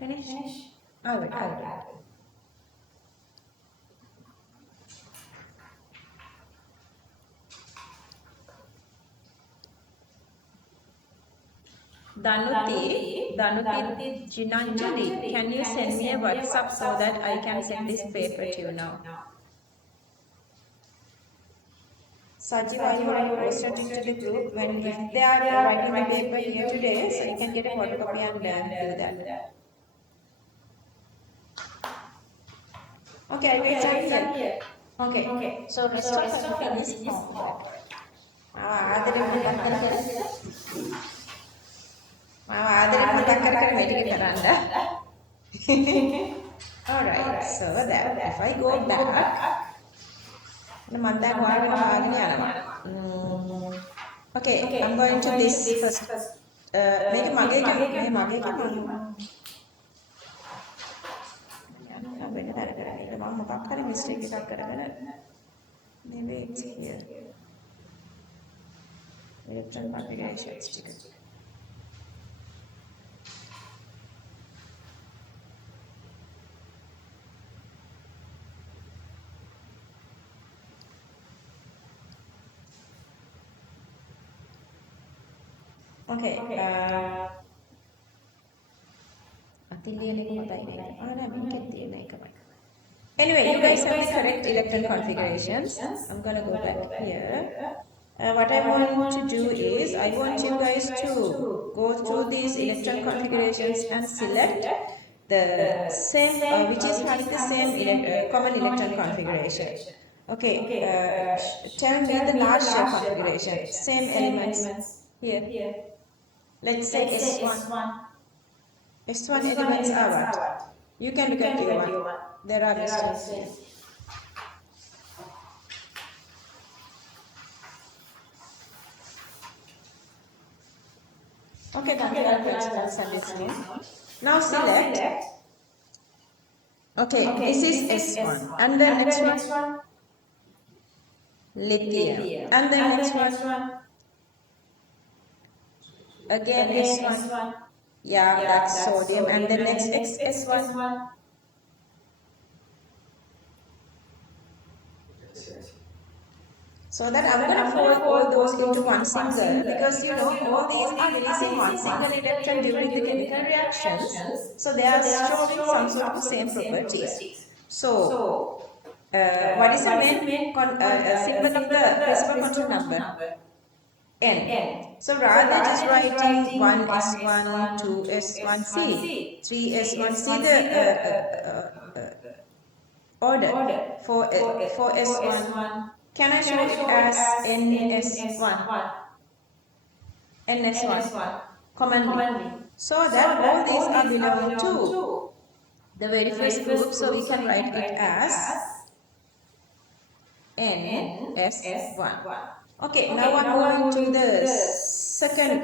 Finish? Oh, wait. Danuti Jinanjali, can you send me a WhatsApp so that I can send this paper to you now? Sajiv, I have posted it to the group if they are writing the paper here today, so you can get a photocopy and do that. Okay, I will send here. Okay, so rest of everything is completed. Alright, so that if I go back, okay, I'm going to this first. Make a mistake. Maybe it's here. Electron configuration sticker. Okay. Anyway, you guys have the correct electron configurations. I'm gonna go back here. What I want to do is, I want you guys to go through these electron configurations and select the same, which is having the same common electron configuration. Okay, tell me the last shell configuration. Same elements here. Let's say S1. S1 elements are what? You can look at your one. There are listed here. Okay, done. There are principles and its name. Now select. Okay, this is S1. And then next one, lithium. And then next one, again S1. Yeah, that's sodium. And then next S1. So that I'm going to fold all those into one single, because you know all these are releasing one single electron during the chemical reactions. So they are showing some sort of the same properties. So what is the main symbol of the principal control number? N. So rather than just writing 1s1, 2s1c, 3s1c, the order for S1. Can I show it as NS1? NS1 commonly. So that all these are belong to the very first group, so we can write it as NS1. Okay, now I'm moving to the second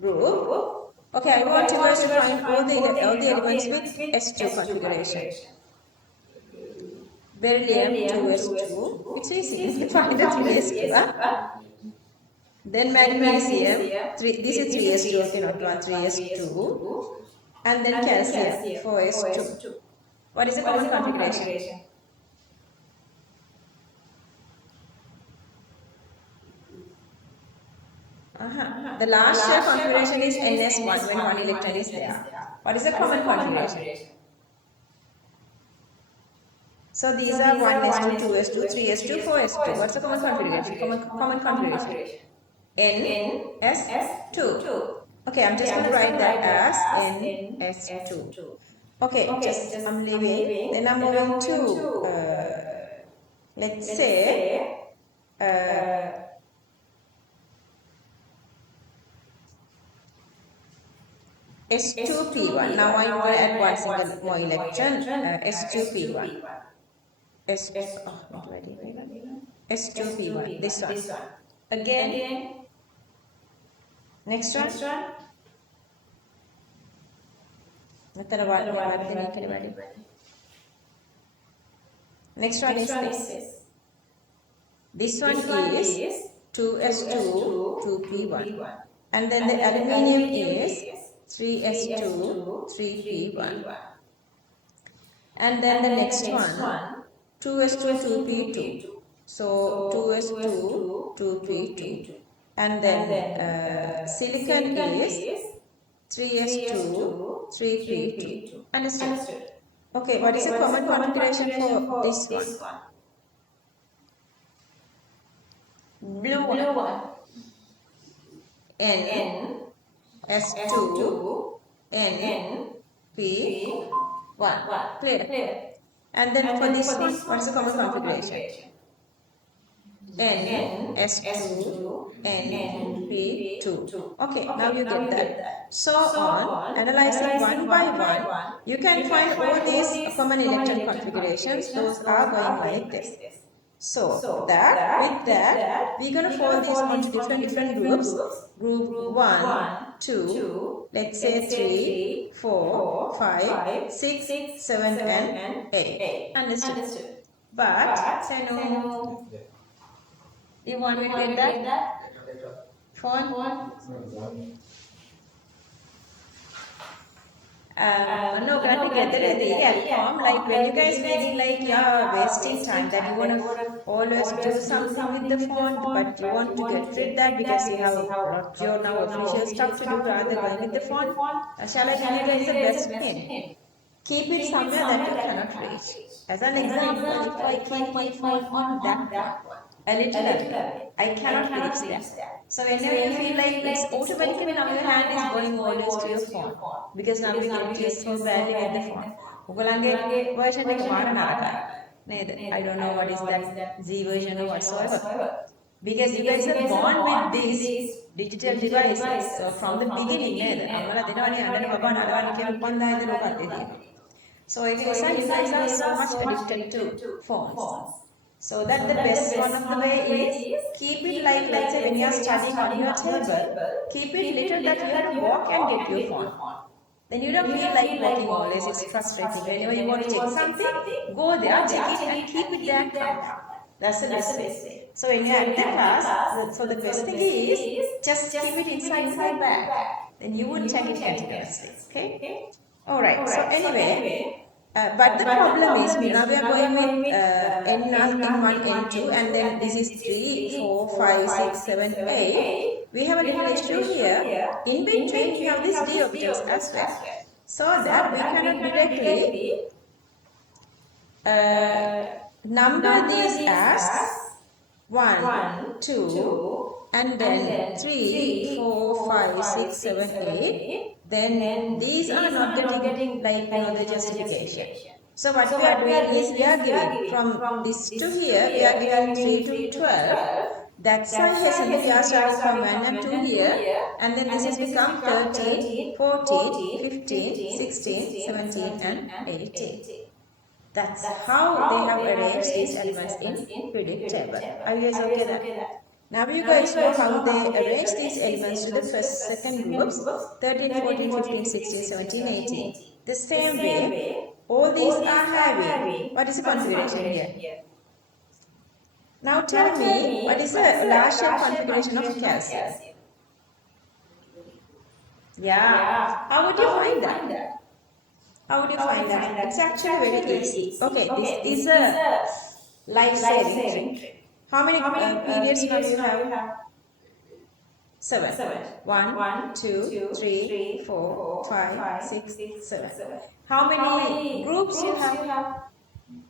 group. Okay, I want you guys to find all the elements with S2 configuration. Beryllium 2s2. It's easy. Find the 3s2. Then magnesium. This is 3s2. Okay, not 1. 3s2. And then calcium 4s2. What is the common configuration? The last shell configuration is NS1 when one electron is there. What is the common configuration? So these are 1s2, 2s2, 3s2, 4s2. What's the common configuration? Common configuration. NS2. Okay, I'm just going to write that as NS2. Okay, just I'm leaving. Then I'm moving to, let's say, S2P1. Now I'm going to add one single more electron, S2P1. S2P1, this one. Again, next one. Next one is this. This one is 2s2, 2p1. And then the aluminium is 3s2, 3p1. And then the next one, 2s2, 2p2. So 2s2, 2p2. And then silicon is 3s2, 3p2. Understood? Okay, what is the common configuration for this one? Blue one. N, S2, N, P1. Clear? And then for this one, what is the common configuration? N, S2, N, P2. Okay, now you get that. So on analyzing one by one, you can find all these common electron configurations. Those are going like this. So with that, we're going to fold these onto different groups. Group 1, 2, let's say 3, 4, 5, 6, 7 and 8. Understood? But you want me to get that font? No, can't get the form. Like when you guys feeling like you're wasting time, that you want to always do something with the font, but you want to get rid that because you have got your now official stuff to do rather going with the font. Shall I give you guys the best hint? Keep it somewhere that you cannot reach. As an example, if I keep my phone on that one, a little away, I cannot reach that. So whenever you feel like it's automatically now your hand is going always to your phone because now you get used so badly with the phone. ඔගලන්ගේ version එක මාර නරකයි. නේද? I don't know what is that Z version or whatsoever. Because you guys are born with these digital devices. So from the beginning නේද? අම්මලා දෙනවනේ අඬන බබා නලවන්න කියලා උපන්දා ඉඳලා ඔකත් දෙනවා. So you guys are so much addicted to phones. So that's the best one of the way is keep it like, let's say when you are studying on your table, keep it little that you have to walk and get your phone. Then you don't feel like walking always, it's frustrating. Whenever you want to check something, go there, check it and keep it there. That's the best way. So when you're at the class, so the best thing is just keep it inside the bag. Then you would check it continuously. Okay? Alright, so anyway, but the problem is now we are going with N1, N2 and then this is 3, 4, 5, 6, 7, 8. We have a little issue here. In between we have these D orbitals as well. So that we cannot directly number these as 1, 2 and then 3, 4, 5, 6, 7, 8. Then these are not getting like the justification. So what we are doing is we are giving from this to here, we are giving 3 to 12. That's why we are starting from 1 and 2 here. And then this has become 13, 14, 15, 16, 17 and 18. That's how they have arranged these elements in periodic table. Are you guys okay with that? Now you guys know how they arrange these elements to the first, second groups, 13, 14, 15, 16, 17, 18. The same way, all these are having, what is the configuration here? Now tell me, what is the large shell configuration of calcium? Yeah, how would you find that? How would you find that? It's actually very easy. Okay, this is a life-saving trick. How many periods now you have? 7. 1, 2, 3, 4, 5, 6, 7. How many groups you have?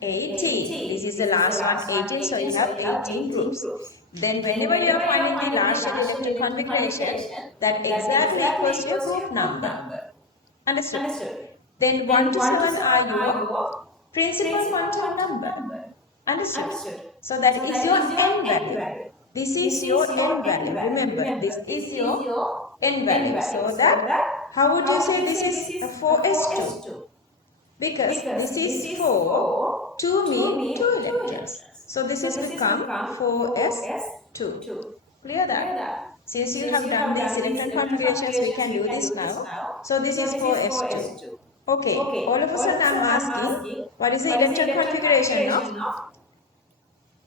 18. This is the last one, 18. So you have 18 groups. Then whenever you are finding the last electron configuration, that exactly equals your group number. Understood? Then 1 to 7 are your principal quantum number. Understood? So that is your n value. This is your n value. Remember, this is your n value. So that, how would you say this is 4s2? Because this is 4, 2 mean 2 electrons. So this has become 4s2. Clear that? Since you have done these electron configurations, we can do this now. So this is 4s2. Okay, all of a sudden I am asking, what is the electron configuration of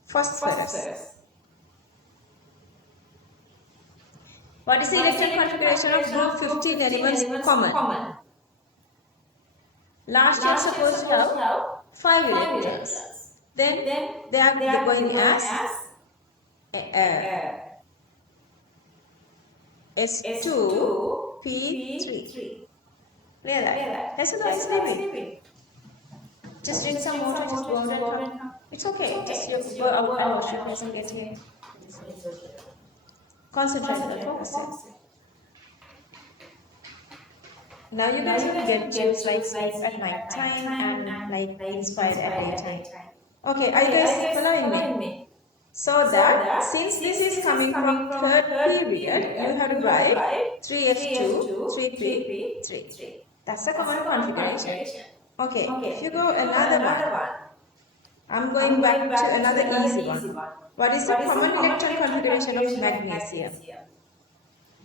phosphorus? What is the electron configuration of group 15 elements common? Last year supposed to have 5 electrons. Then they are going as S2 P3. Clear that? That's what it's leaving. Just drink some water, just go out and come. It's okay. Just go out and wash your face and get here. Concentrate on the focus. Now you guys will get chips like at night time and like inspired at daytime. Okay, are you guys following me? So that since this is coming from third period, you have to write 3f2, 3p3. That's a common configuration. Okay, if you go another one, I'm going back to another easy one. What is the common electron configuration of magnesium?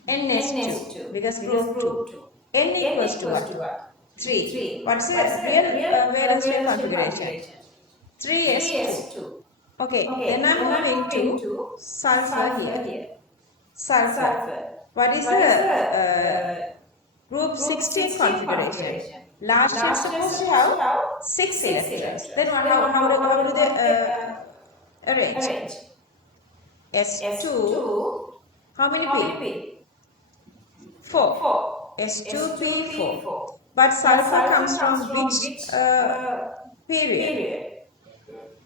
NS2, because group 2. N equals to what? 3. What's the real valence shell configuration? 3s2. Okay, then I'm moving to sulfur here. Sulfur. What is the group 16 configuration? Last year supposed to have 6 electrons. Then how do they arrange? S2, how many P? 4. S2P4. But sulfur comes from which period?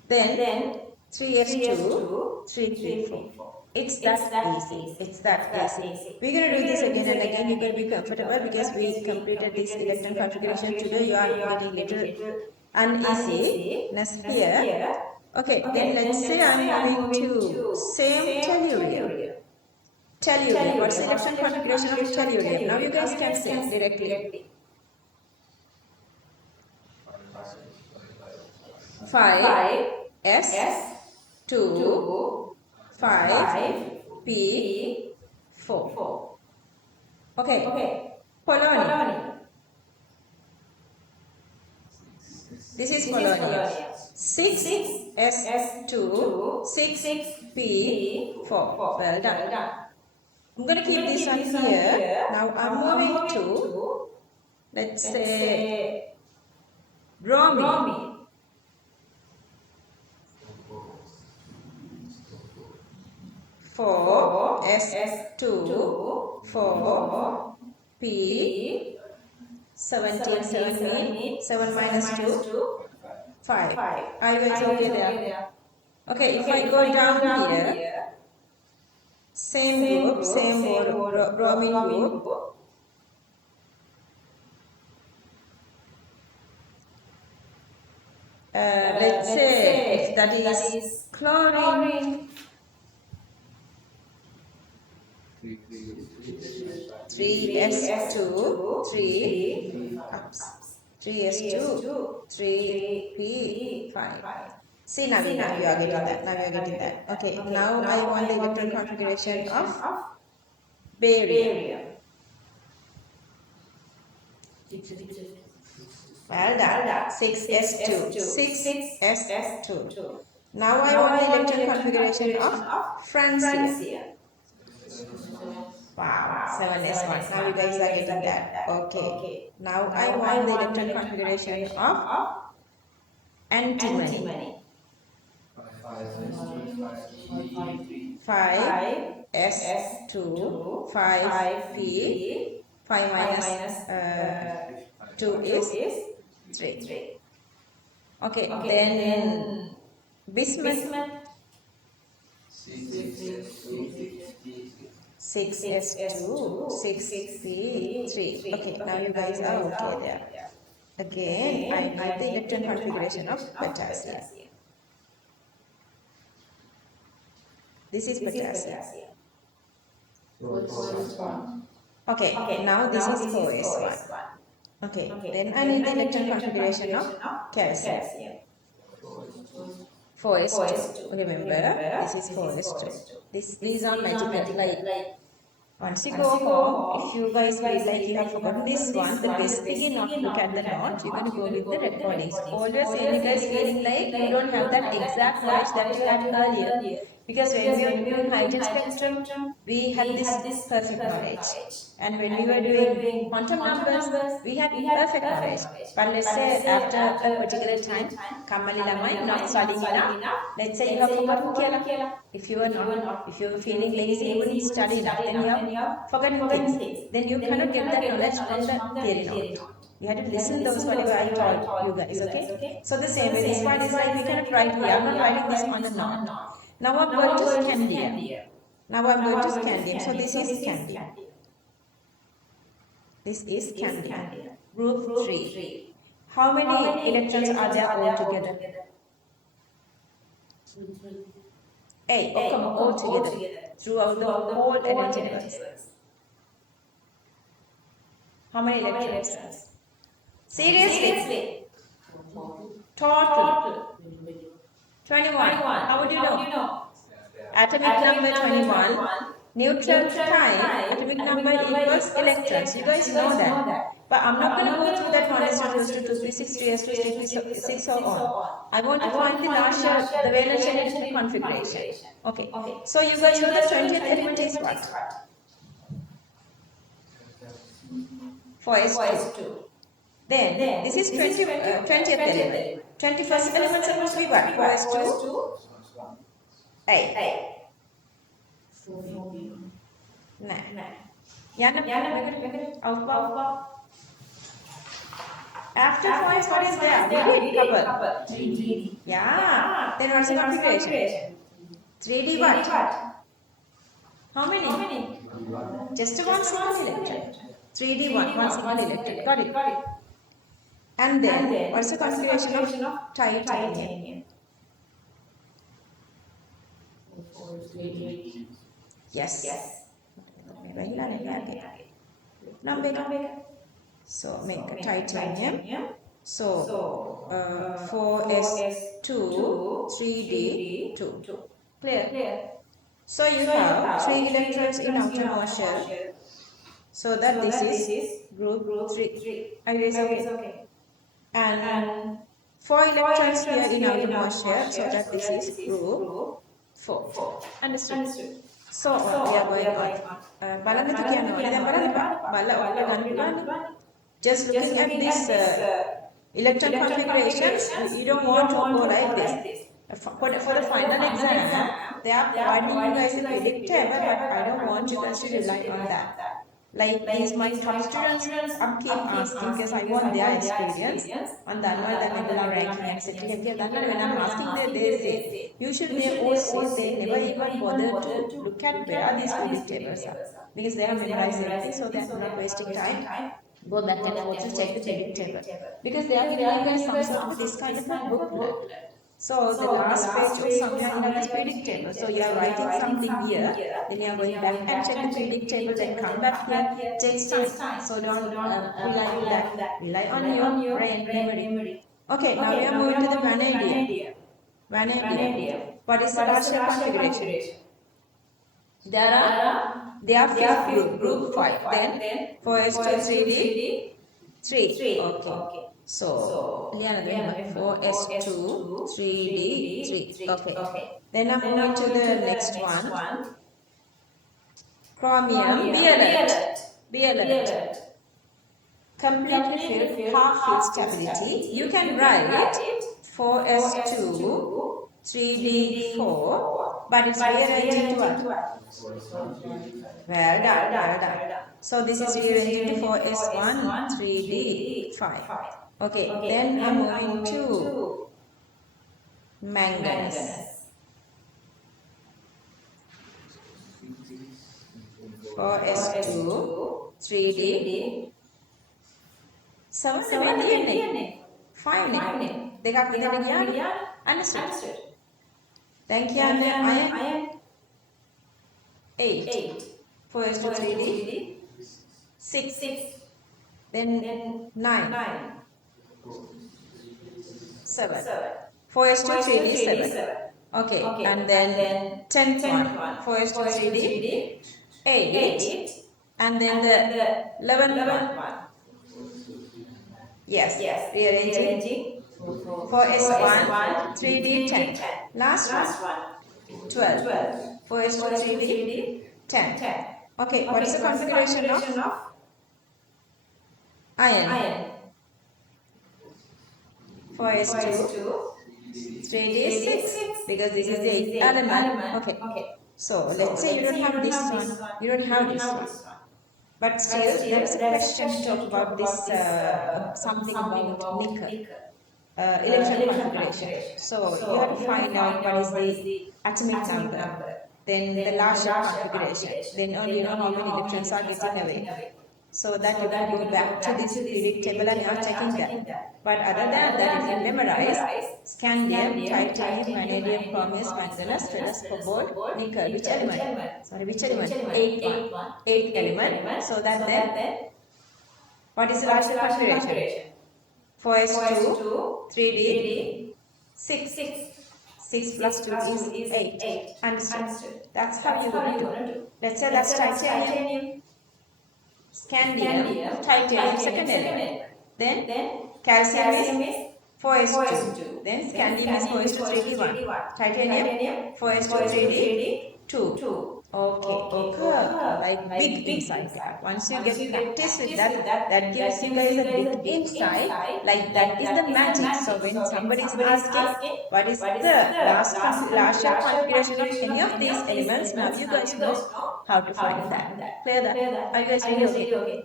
Then 3s2, 3p4. It's that easy. It's that easy. We're going to do this again and again. You're going to be comfortable because we completed this electron configuration today. You are getting little uneasiness here. Okay, then let's say I'm moving to same tellurium. Tellurium. What's the electron configuration of tellurium? Now you guys can say directly. 5s2 5p4. Okay. Polonium. This is polonium. 6s2 6p4. Well done. I'm going to keep this one here. Now I'm moving to, let's say, bromine. 4s2 4p 17 7 minus 2 5. Are you guys okay there? Okay, if I go down here, same group, same bromine group. Let's say if that is chlorine. 3s2 3 cups. 3s2 3p5. See, now you are getting that. Okay, now I want the electron configuration of barium. Well done. 6s2. 6s2. Now I want the electron configuration of francium. Wow, 7s1. Now you guys are getting that. Okay. Now I want the electron configuration of antimony. 5s2 5p 5 minus 2 is 3. Okay, then bismuth. 6s2 6p3. Okay, now you guys are okay there. Again, I need the electron configuration of potassium. This is potassium. Okay, now this is 4s1. Okay, then I need the electron configuration of calcium. 4s2. Remember, this is 4s2. These are magical. Like once you go home, if you guys feel like you have forgotten this one, the best thing is not to look at the note. You're going to go with the recordings. Always when you guys feeling like you don't have that exact knowledge that you had earlier. Because when we were doing height and spectrum, we had this perfect knowledge. And when we were doing quantum numbers, we had perfect knowledge. But let's say after a particular time, Kammali Lamai not studying enough, let's say you have forgotten Kela. If you were feeling lazy, you wouldn't study enough, then you have forgotten things. Then you cannot get that knowledge from the theory note. You had to listen those whatever I told you guys, okay? So the same way, this one is like we cannot write here. I'm not writing this on the note. Now I'm going to scandium. So this is scandium. This is scandium. Group 3. How many electrons are there altogether? 8. All together. Throughout the whole energy networks. How many electrons? Seriously? Total. 21. How would you know? Atomic number 21. Neutral time, atomic number equals electrons. You guys know that. But I'm not going to go through that 1 is to 2 is to 2p6, 3 is to 3p6 so on. I want to find the larger, the valence energy configuration. Okay. So you guys know the 20th element is what? 4s2. Then this is 20th element. 21st element supposed to be what? 4s2, 8. Nah. After 4 is what is there? We did couple. 3D. Yeah. Then what's the configuration? 3D what? How many? Just one single electron. 3D one single electron. Got it. And then what's the configuration of titanium? Yes. So make a titanium. So 4s2 3d2. Clear? So you have 3 electrons in outermost shell. So that this is group 3. Is okay. And 4 electrons here in outermost shell. So that this is group 4. Understood? So we are going on. Just looking at this electron configuration, you don't want to go like this. For the final exam, they are providing you guys a predictor, but I don't want you guys to rely on that. Like these my top students, I keep asking because I want their experience. On the annual ranking and setting when I'm asking them, they say, usually they all say they never even bother to look at where these predictables are. Because they have memorized everything, so they are not wasting time. Go back and forth to check the predictable. Because they are giving you guys some sort of this kind of a booklet. So the last page or somewhere you have this predictable. So you are writing something here, then you are going back and check the predictable, then come back here, takes time. So don't rely on that. Rely on your brain memory. Okay, now we are moving to the vanadium. Vanadium. What is the partial configuration? There are fifth group 5. Then 4s2 3d 3. Okay. So, 4s2 3d 3. Okay. Then I'm moving to the next one. Chromium, be alert. Completely filled, half filled stability. You can write 4s2 3d4, but it's rearranging to what? Well done. So this is rearranging to 4s1 3d5. Okay, then I'm moving to manganese. 4s2 3d 7 DNA. Fine. දෙකක් විතර ගියානේ. Understood. Then කියන්නේ iron 8. 4s2 3d 6. Then 9. 7. 4s2 3d 7. Okay. And then 10th one. 4s2 3d 8. And then the 11th one. Yes. Rearranging. 4s1 3d 10. Last one. 12. 4s2 3d 10. Okay. What is the configuration of iron? 4s2 3d 6 because this is the 8th element. Okay. So let's say you don't have this one. You don't have this one. But still, there is a question to talk about this something about nickel. Electron configuration. So you have to find out what is the atomic number, then the larger configuration, then only know how many electrons are getting away. So that you can go back to this periodic table and you are checking that. But other than that, if you memorize scandium, titanium, vanadium, chromium, manganese, ferrous, cobalt, nickel, which element? Eighth element. So that then, what is the larger configuration? 4s2 3d 6. 6 plus 2 is 8. Understood? That's how you're going to do. Let's say that's titanium, scandium, titanium second element. Then calcium is 4s2. Then scandium is 4s2 3d1. Titanium 4s2 3d 2. Okay, like big insight there. Once you get practice with that, that gives you guys a big insight. Like that is the magic. So when somebody is asking what is the last shell configuration of any of these elements, now you guys know how to find that. Clear that? Are you guys really okay?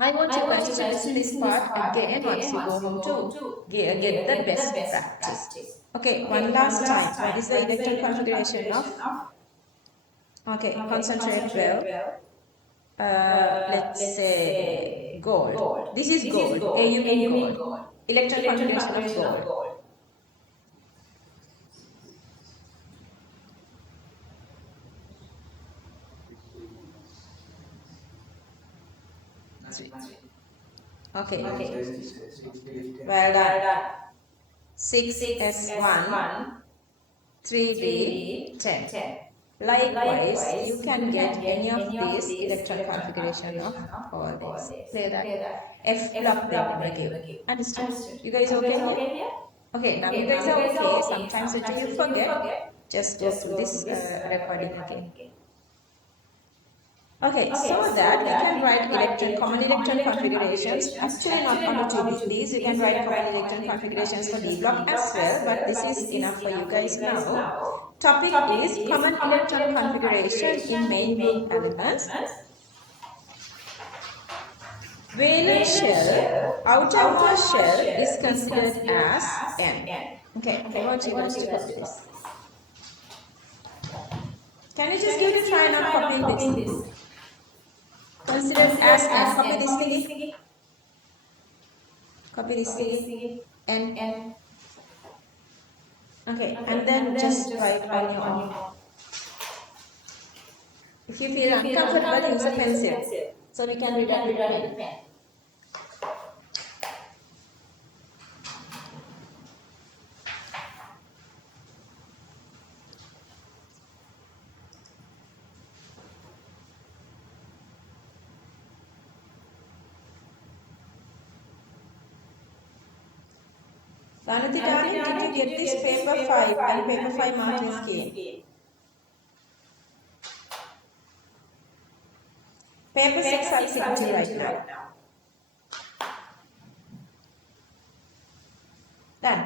I want you guys to listen this part again once you go home to get the best practice. Okay, one last time. What is the electron configuration of? Okay, concentrate well. Let's say gold. This is gold. You mean gold. Electron configuration of gold. Okay. Well done. 6s1 3d10. Likewise, you can get any of these electron configuration of all these. Clear that? F block they never give. Understood? You guys okay here? Okay, now you guys are okay. Sometimes if you forget, just go through this recording again. Okay, so that we can write common electron configurations. Actually, not only to these, you can write common electron configurations for D block as well, but this is enough for you guys now. Topic is common electron configuration in main group elements. Valence shell, outermost shell is considered as N. Okay, I want you guys to copy this. Can you just give it a try not copying this? Considered as N. Copy this thingy. Copy this thingy. N. Okay, and then just write on your own. If you feel uncomfortable, use a pencil. So we can read it with pen. Vanati darling, did you get this paper 5 and paper 5 marking scheme? Paper 6 I'm sitting right now. Done.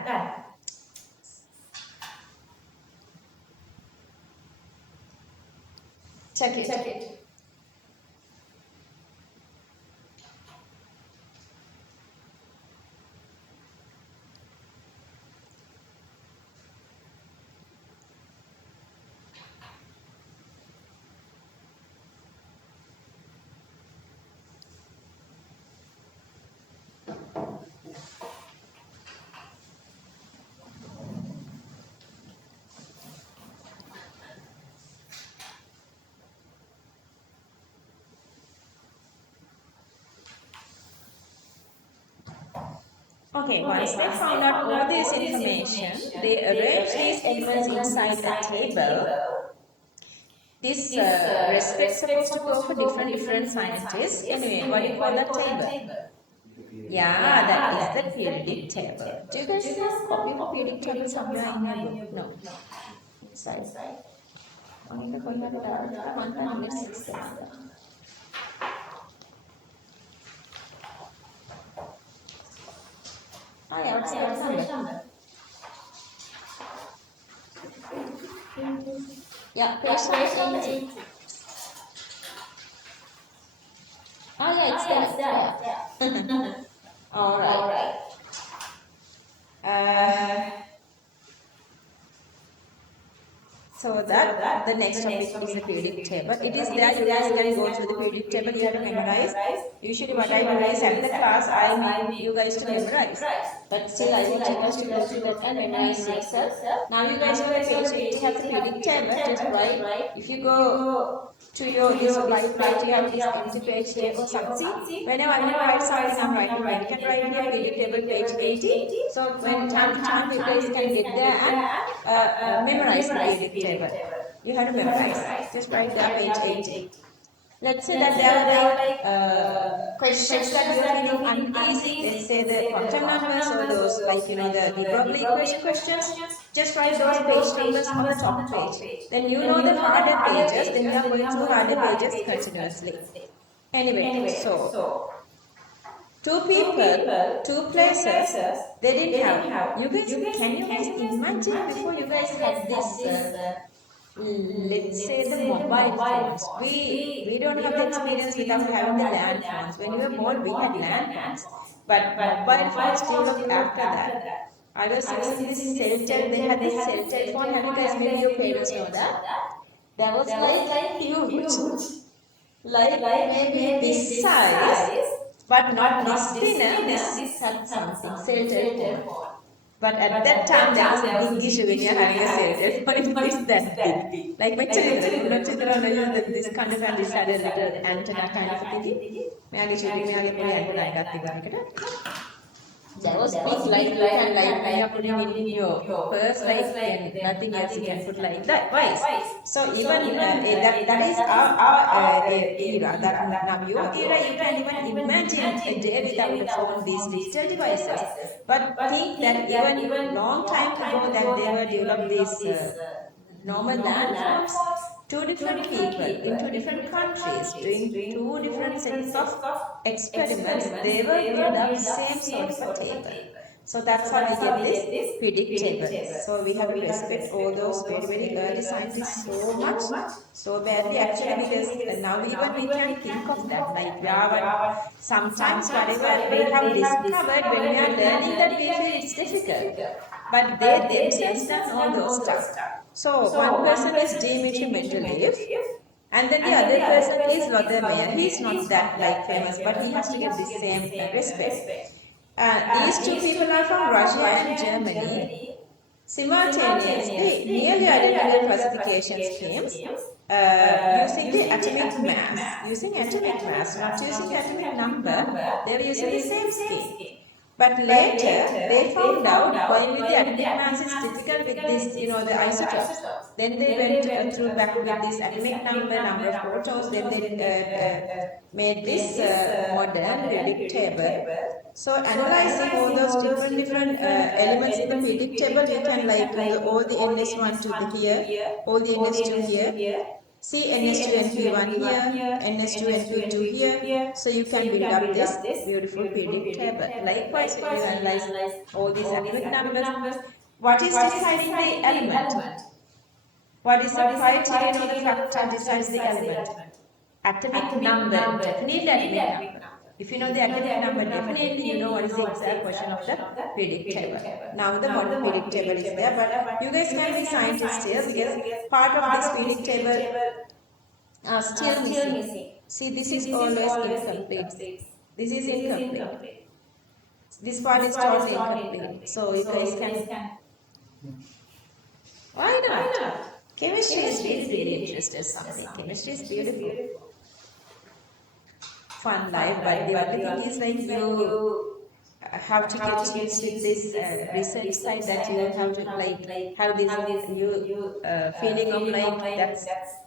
Check it. Okay, once they found out all this information, they arranged these elements inside a table. This respect is supposed to go for different scientists. Anyway, what do you call that table? Yeah, that is the periodic table. Do you guys see a copy of the periodic table somewhere in your book? No. Inside. Outside. Yeah, page number 8. Oh yeah, it's there. All right. So that, the next topic is the periodic table. It is there, you guys can go through the periodic table, you have to memorize. Usually what I do is at the class, I make you guys to memorize. But still I want you guys to go through that and memorize yourself. Now you guys know the page 80 has the periodic table, just write. If you go to your this right page, you have this empty page here or something. Whenever I want to write something, I'm writing. You can write here periodic table page 80. So when time to time you guys can get there and memorize the periodic table. You have to memorize. Just write there page 80. Let's say that there are questions that you are feeling uneasy. Let's say the quantum numbers or those the probability equation questions. Just write those page numbers on the top page. Then you know the harder pages. Then you are going through harder pages continuously. Anyway, so 2 people, 2 places. They didn't have. You guys, can you guys imagine before you guys had this? Let's say the mobile phones. We don't have the experience without having the land phones. When we were born, we had land phones, but mobile phones developed after that. I was using this cell telephone. They had this cell telephone. Have you guys, maybe your parents know that? That was like huge, like maybe this size, but not this thinner. This had something cell telephone. But at that time, there was a big issue when you're having a cell telephone. It was that big. Like, this kind of, and this had a little antenna kind of a thingy. That was big, like you can when you're putting it in your purse, like nothing else you can put like that. Wise. So even that is our era. That now your era, you can even imagine a day without a phone, these digital devices. But think that even long time ago that they were developed these normal land phones. 2 different people in 2 different countries doing 2 different sets of experiments. They were built up same sort of a table. So that's how we get this periodic table. So we have to respect all those very early scientists so much, so badly actually, because now even we can think of that. Like sometimes whatever we have discovered, when we are learning that, we feel it's difficult. But they themselves don't know those stuff. So one person is Dimitri Mendeleev, and then the other person is Lothar Meyer. He is not that famous, but he has to get the same respect. These 2 people are from Russia and Germany. Simultaneously, nearly identical classification schemes using the atomic mass. Using atomic mass, not using atomic number, they were using the same scheme. But later, they found out going with the atomic mass is critical with this, the isotopes. Then they went through back with this atomic number of protons. Then they made this modern periodic table. So analyzing all those different elements in the periodic table, we can all the NS1 to here, all the NS2 here. See NS2 NP1 here, NS2 NP2 here. So you can build up this beautiful periodic table. Likewise, when you analyze all these atomic numbers, what is deciding the element? What is the criterion or the factor decides the element? Atomic number, definitely atomic number. If you know the atomic number, definitely you know what is the exact question of the periodic table. Now the modern periodic table is there, but you guys can be scientists here because part of this periodic table are still missing. See, this is always incomplete. This is incomplete. This part is totally incomplete. So you guys can. Why not? Chemistry is really interesting. Something. Chemistry is beautiful. Fun life, but the only thing is like you have to get used to this research side, that you have to have this new feeling of that's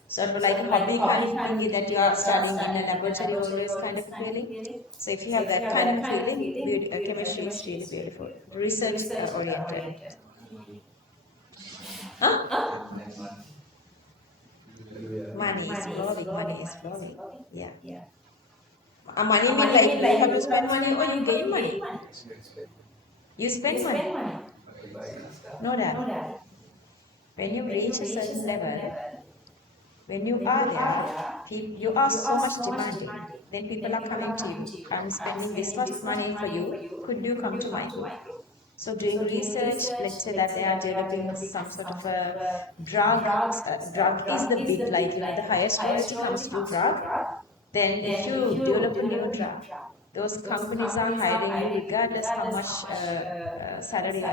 sort of like a hobby kind of thing, that you are studying in a laboratory always kind of feeling. So if you have that kind of feeling, chemistry is really beautiful, research oriented. Huh? Money is flowing. Yeah. Money means you have to spend money or you gain money. You spend money. No doubt. When you reach a certain level, when you are there, you are so much demanding. Then people are coming to you. I'm spending this much money for you. Could you come to my group? So doing research, let's say that they are developing some sort of a drug. Drug is the big, like, the highest quality comes to drug. Then if you develop a new drug, those companies are hiring you regardless how much salary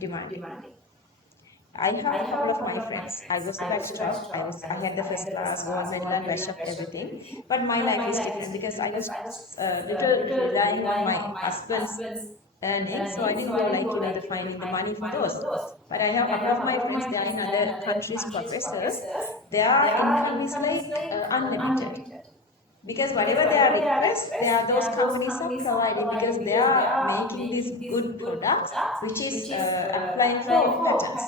demanding. I have a couple of my friends. I was the batch top. I had the first class, gold medal, and batch up everything. But my life is different because I was little relying on my husband's earnings, so I didn't do, like, the finding the money for those. But I have a couple of my friends. They are in other countries, professors. Their income is like unlimited. Because whatever they are request, those companies are providing, because they are making these good products, which is applying for patents.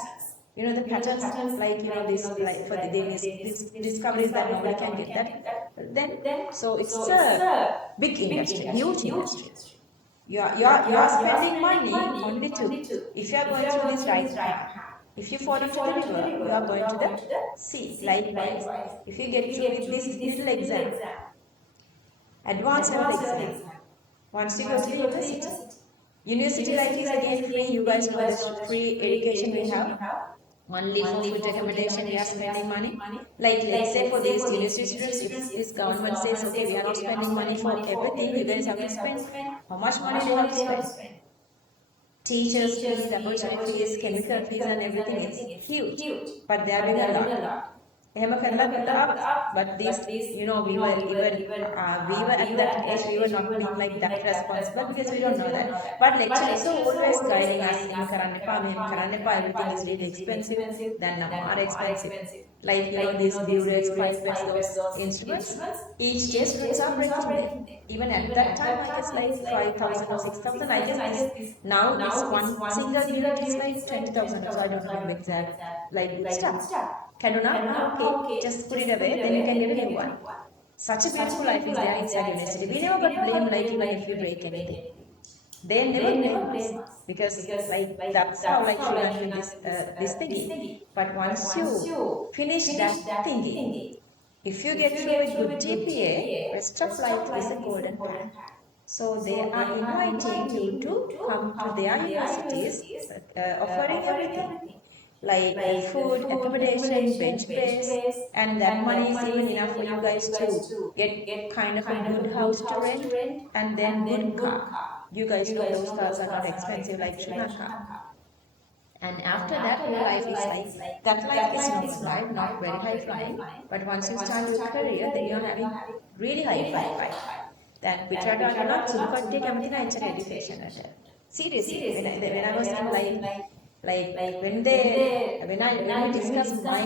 The patents, like, this, like, for these discoveries that nobody can get that. Then, so it's a big industry, huge industry. You are spending money only to, if you are going through this right path. If you fall into the river, you are going to the sea. Likewise, if you get through with this little exam, advanced level exam, once you go to the university. University life is again free. You guys know the free education we have. Only for food accommodation we are spending money. Like, let's say for these university students, if this government says, okay, we are not spending money for everything, you guys have to spend. How much money they have to spend? Teachers' fees, laboratory fees, chemical fees, and everything is huge. But they are doing a lot. But this, we were at that age, we were not being like that responsible because we don't know that. But lecturers are always guiding us in Karanepa, everything is really expensive, then more expensive. Like, these burettes, pipets, those instruments, each day students are breaking them. Even at that time, I guess like 5,000 or 6,000. I guess now this one single burette is like 20,000, so I don't remember exact, like, good stuff. Kaduna, okay, just put it away, then you can get a new one. Such a beautiful life is there inside university. We never got blamed, like, even if you break anything. They never blame us because, like, that's how, like, Sri Lanka this thingy. But once you finish that thingy, if you get through with good GPA, rest of life is a golden path. So they are inviting you to come to their universities, offering everything. Like food, accommodation, bench space, and that money is even enough for you guys to get kind of a good house to rent, and then good car. You guys know those cars are not expensive like Sri Lanka. And after that, whole life is like, that life is normal life, not very high flying. But once you start your career, then you're having really high flying life. That පිටරට වලට සුදු කට්ටිය කැමති නැහැ එච්චර education වලට. Seriously, when I was in like when we discuss my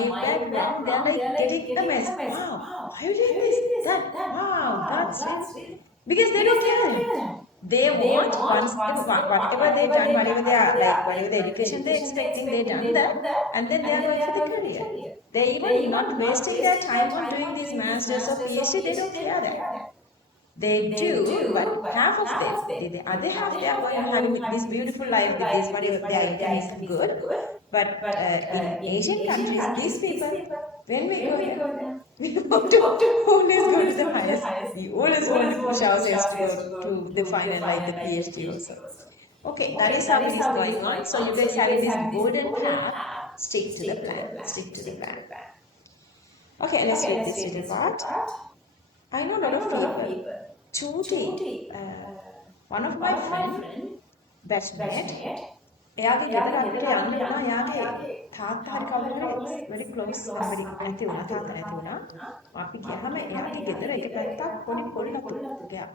background, they're like getting amazed. Wow, why you did this? That, wow, that's it. Because they don't care. They want once whatever they done, whatever they are like, whatever the education they're expecting, they done that, and then they are going for the career. They even not wasting their time on doing these masters or PhD. They don't care that. They do, but half of them, the other half, they are going to having this beautiful life with this, whatever their income is good. But in Asian countries, these people, when we go there, we want to always go to the highest. We always want to push ourselves to go to the final, like the PhD also. Okay, that is how it is going on. So you guys having this golden path, stick to the plan. Stick to the plan. Okay, let's read this little part. I know a lot of people. Chuti, one of my friend, batchmate, එයාගේ ගෙදර අපිට යන්න වුණා. එයාගේ තාත්තා හරි කවුරු හරි very close somebody නැති වුණා. තාත්තා නැති වුණා. අපි ගියාම එයාගේ ගෙදර එක පැත්තක් පොඩි ලතුගයක්.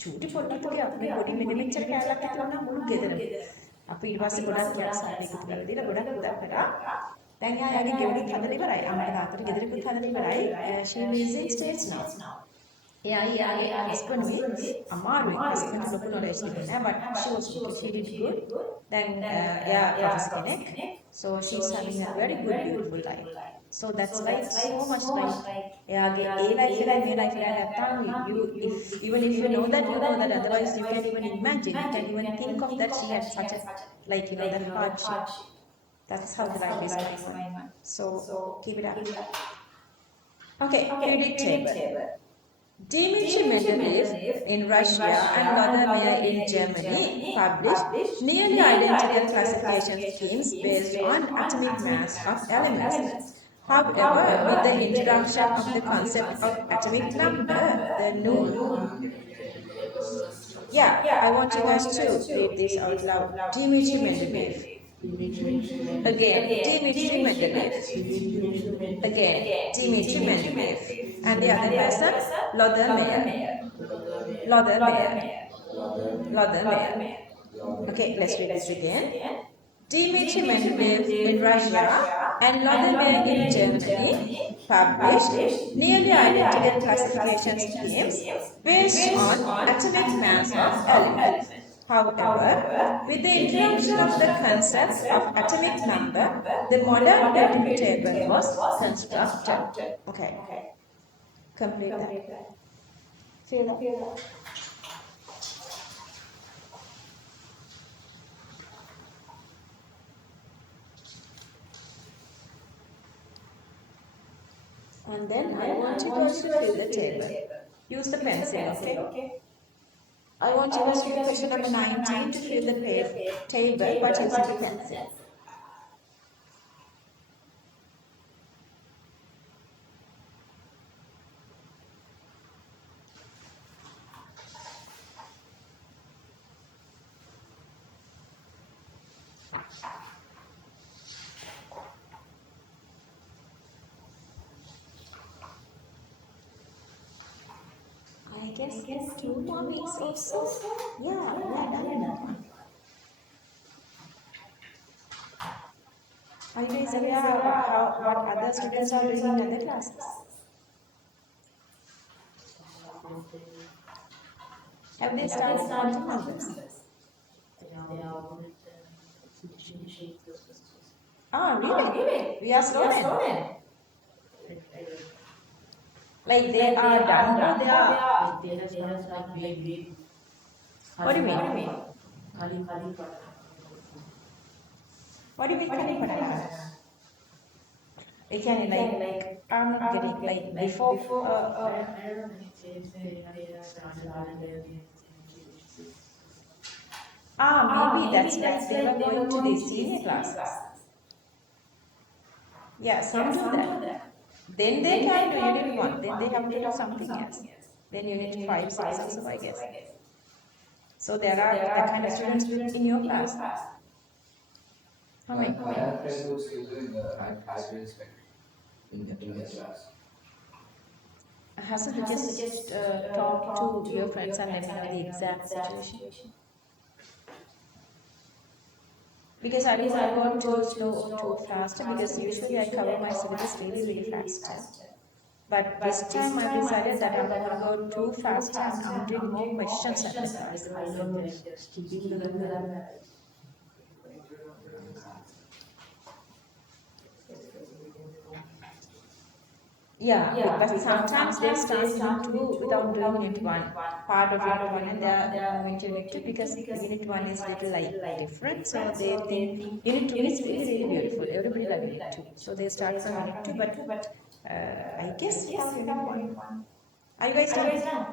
චූටි පොඩි ලතුගයක්. මේ පොඩි මෙච්චර කැලලක් ඇති වුණා මුළු ගෙදරම. අපි ඊට පස්සේ ගොඩක් කියලා සල්ලි එකතු කරලා දීලා ගොඩක් උදව් කරා. දැන් එයාගේ ගෙවුණත් හදලා ඉවරයි. අම්මලා තාත්තට ගෙදරකුත් හදලා ඉවරයි. She lives in States now. Yeah, husband with Amar husband local knowledge but she was good, she did good. Then Professor Kenek. So she's having a very good, beautiful life. So that's like so much like A life even if you know that, otherwise you can even imagine, you can even think of that she had such a the hardship. That's how the life is going on. So keep it up. Okay, credit table. Dmitry Mendeleev in Russia and Lothar in Germany published nearly identical classification schemes based on atomic mass of elements. However, with the introduction of the concept of atomic number, the new... Yeah, I want you guys to read this out loud. Dmitry Mendeleev. Again, Dmitry Mendeleev. Again, Dmitry Mendeleev. And the other person, Lothar Meyer. Lothar Meyer. Lothar Meyer. Okay, let's read this again. Dmitry Mendeleev in Russia and Lothar Meyer in Germany published nearly identical classification schemes based on atomic mass of elements. However, with the introduction of the concept of atomic number, the modern periodic table was constructed. Okay, complete that. Feel that? And then I want you guys to fill the table. Use the pencil, okay? I want you guys to do question number 19 to fill the table, but using the pencil. I guess 2 more weeks or so. Yeah, we are done. Are you guys aware of what other students are doing in other classes? Have they started quantum numbers? Ah, really? We are slow then? Like they are done or they are... What do you mean? What do you mean Kali Padana? Like I'm not getting like before maybe that's like they were going to the senior classes. Yeah, some do that. Then they can do unit 1. Then they have to do something else. Then unit 5, 6 also, I guess. So there are that kind of students in your class. How many? I have friends who still doing in the class. Hassan, just talk to your friends and let me know the exact situation. Because I don't want to go too slow or too fast because usually I cover my syllabus really fast. But this time I decided that I'm not going to go too fast and I'm doing more questions at the class. Yeah, but sometimes they start unit 2 without doing unit 1. Part of unit 1 and they are moving to unit 2 because unit 1 is little like different. So they think unit 2 is really beautiful. Everybody loves unit 2. So they start from unit 2 but I guess we have unit 1. Are you guys done?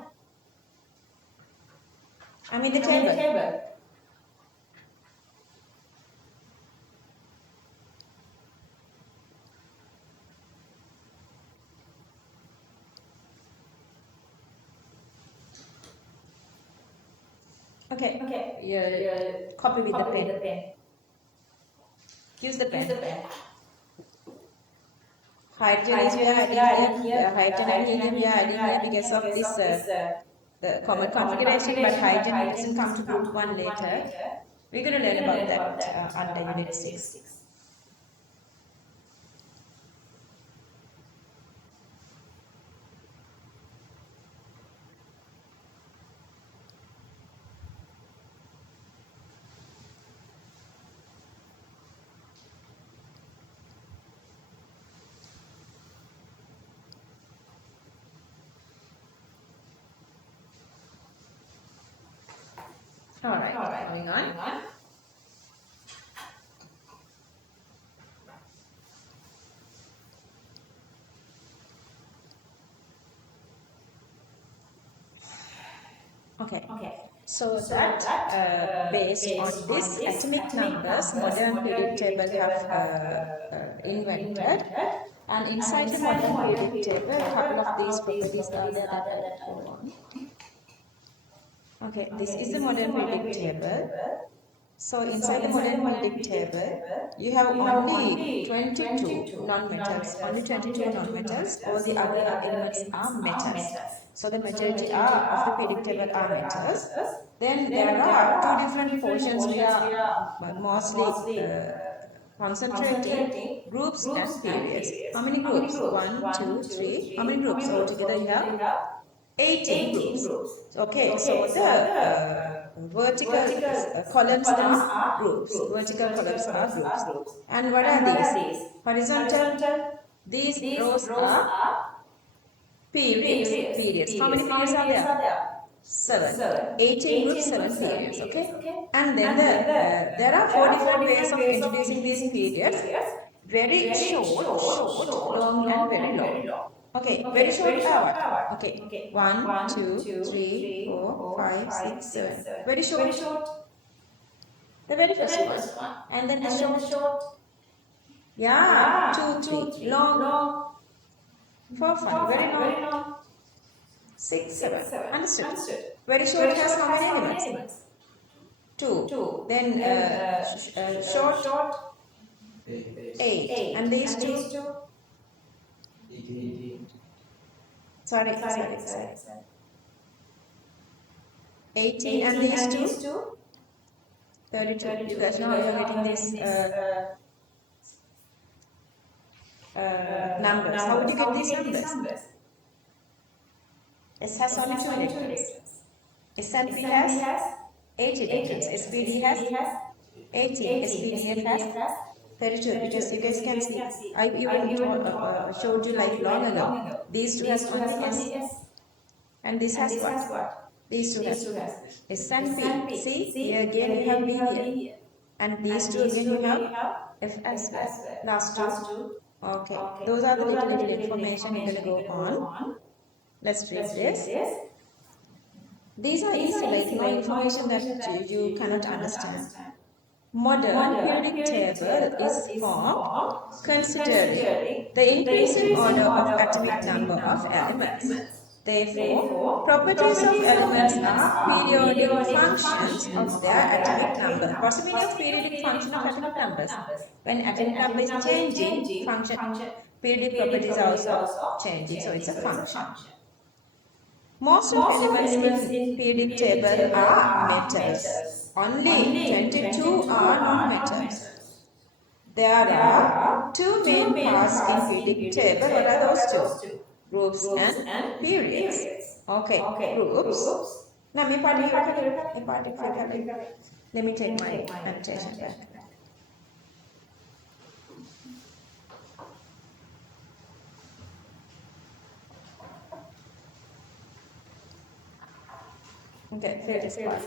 I'm in the table. Okay. Yeah. Copy with the pen. Use the pen. Hydrogen is we are adding here. Hydrogen and helium we are adding here because of this the common configuration. But hydrogen doesn't come to group 1 later. We're going to learn about that under unit 6. Alright, going on. Okay. So that based on this atomic numbers, modern periodic table have invented. And inside the modern periodic table, a couple of these properties are there that I will go on. Okay, this is the modern periodic table. So inside the modern periodic table, you have only 22 non-metals. Only 22 non-metals. All the other elements are metals. So the majority of the periodic table are metals. Then there are two different portions we are mostly concentrating: groups and periods. How many groups? 1, 2, 3. How many groups? Altogether you have 18 groups. Okay, so the vertical columns are groups. Vertical columns are groups. And what are these? Horizontal. These rows are periods. How many periods are there? 7. 18 groups, 7 periods. Okay. And then there are 4 different ways of introducing these periods. Very short, long, and very long. Okay, very short are what? Okay, 1, 2, 3, 4, 5, 6, 7. Very short. The very first one. And then the short. Yeah, 2, 3. Long. 4, 5. Very long. 6, 7. Understood. Very short has how many elements? 2. Then short 8. And these two? Sorry. 18. And these two? 32. You guys know how you're getting these numbers. How would you get these numbers? S has only 2 electrons. S and P has 8 electrons. SPD has 18. SPDF has 32. Because you guys can see, I even showed you like long ago. These two has only S. And this has what? These two has S and P. See, here again you have B here. And these two again you have F as well. Last two. Okay. Those are the little information you're going to go on. Let's read this. These are easy, like no information that you cannot understand. Modern periodic table is formed considering the increasing order of atomic number of elements. Therefore, properties of elements are periodic functions of their atomic number. What's the meaning of periodic function of atomic numbers? When atomic number is changing, periodic properties are also changing, so it's a function. Most of elements in periodic table are metals. Only 22 are non-metals. There are two main parts in periodic table. What are those two? Groups and periods. Okay, groups. Now, let me take my annotation back. Okay, here this part.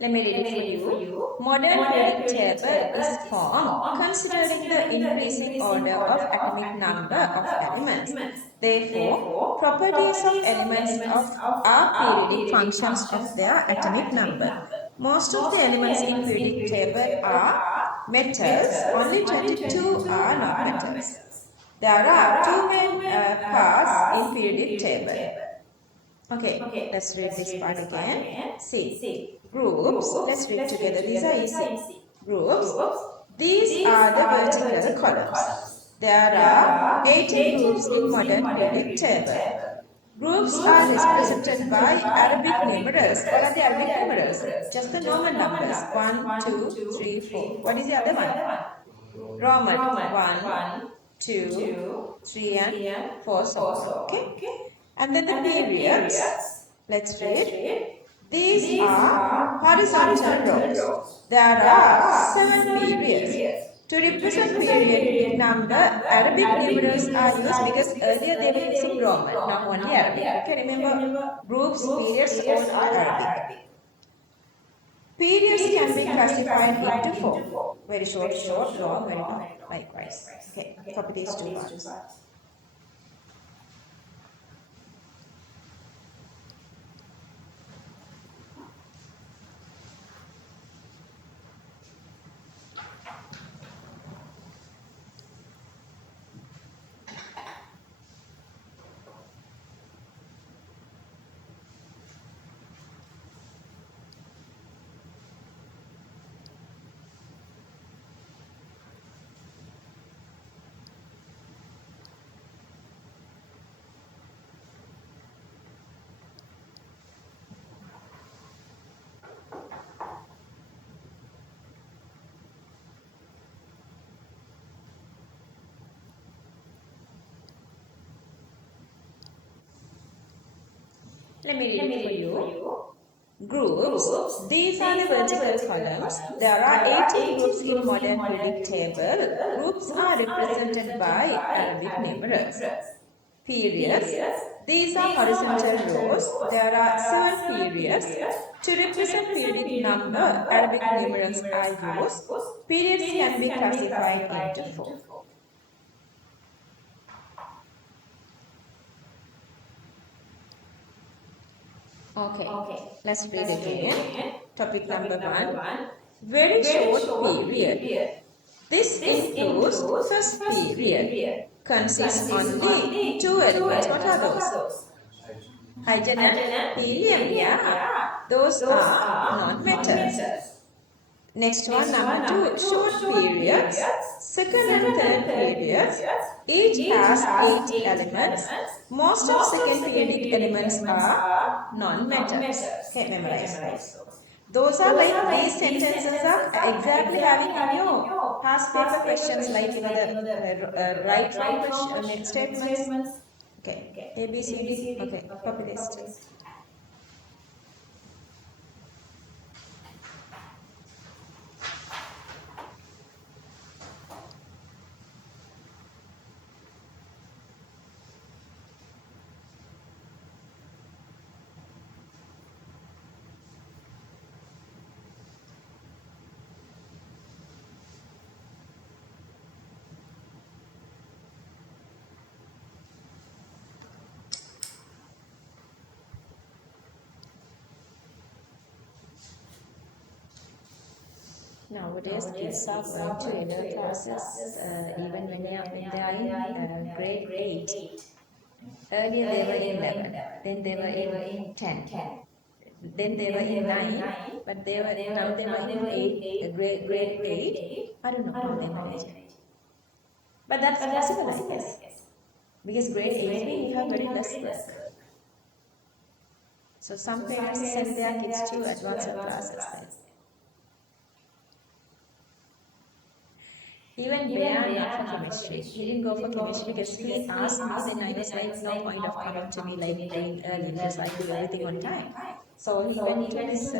Let me read it for you. Modern periodic table is formed considering the increasing order of atomic number of elements. Therefore, properties of elements are periodic functions of their atomic number. Most of the elements in periodic table are metals. Only 22 are not metals. There are two main parts in periodic table. Okay, let's read this part again. See. Groups, let's read together. These are easy. Groups. These are the vertical columns. There are 18 groups in modern periodic table. Groups are represented by Arabic numerals. What are the Arabic numerals? Just the normal numbers. 1, 2, 3, 4. What is the other one? Roman. 1, 2, 3 and 4 so on. Okay. And then the periods. Let's read. These are horizontal rows. There are 7 periods. To represent period number, Arabic numerals are used because earlier they were using Roman, now only Arabic. Okay, remember groups, periods, all Arabic. Periods can be classified into 4. Very short, long, very long. Likewise. Okay, copy these two parts. Let me read it for you. Groups. These are the vertical columns. There are 18 groups in modern periodic table. Groups are represented by Arabic numerals. Periods. These are horizontal rows. There are 7 periods. To represent periodic number, Arabic numerals are used. Periods can be classified into 4. Okay, let's read it again. Topic number 1. Very short period. This includes first period. Consists only 2 elements. What are those? Hydrogen and helium. Yeah. Those are non-metals. Next one, number 2, short periods. Second and third periods. Each has 8 elements. Most of second periodic elements are non-metals. Okay, memorize. Those are like these sentences are exactly having in your past paper questions, like the right wrong question statements. Okay, A, B, C, D. Okay, copy paste. Nowadays, kids are going to inner classes even when they are in grade 8. Earlier they were in 11, then they were in 10, then they were in 9, but now they were in 8, grade 8. I don't know how they manage it. But that's possible, I guess. Because grade 8 we have very less work. So some parents send their kids to advanced classes. Even Bear, not for chemistry. He didn't go for chemistry because he asked me, then I was like, no point of coming to me like doing early because I do everything on time. So he went to this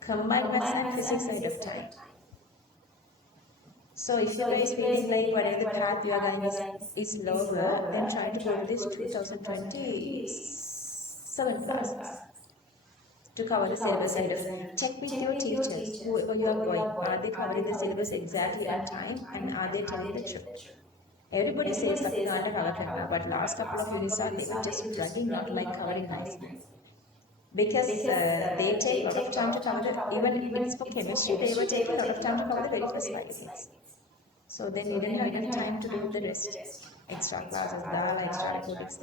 combined maths and physics side of time. So if you guys feeling like whatever the path you are going is lower, then try to go to this 2027 classes to cover the syllabus side of. Check with your teachers who you are going. Are they covering the syllabus exactly on time and are they telling the truth? Everybody says that they are covered, but last couple of units are they were just dragging, not like covering nicely. Because they take a lot of time to cover the, even if it's for chemistry, they were taking a lot of time to cover the very first 5 units. So then we didn't have enough time to do the rest. Extra classes, extra recordings,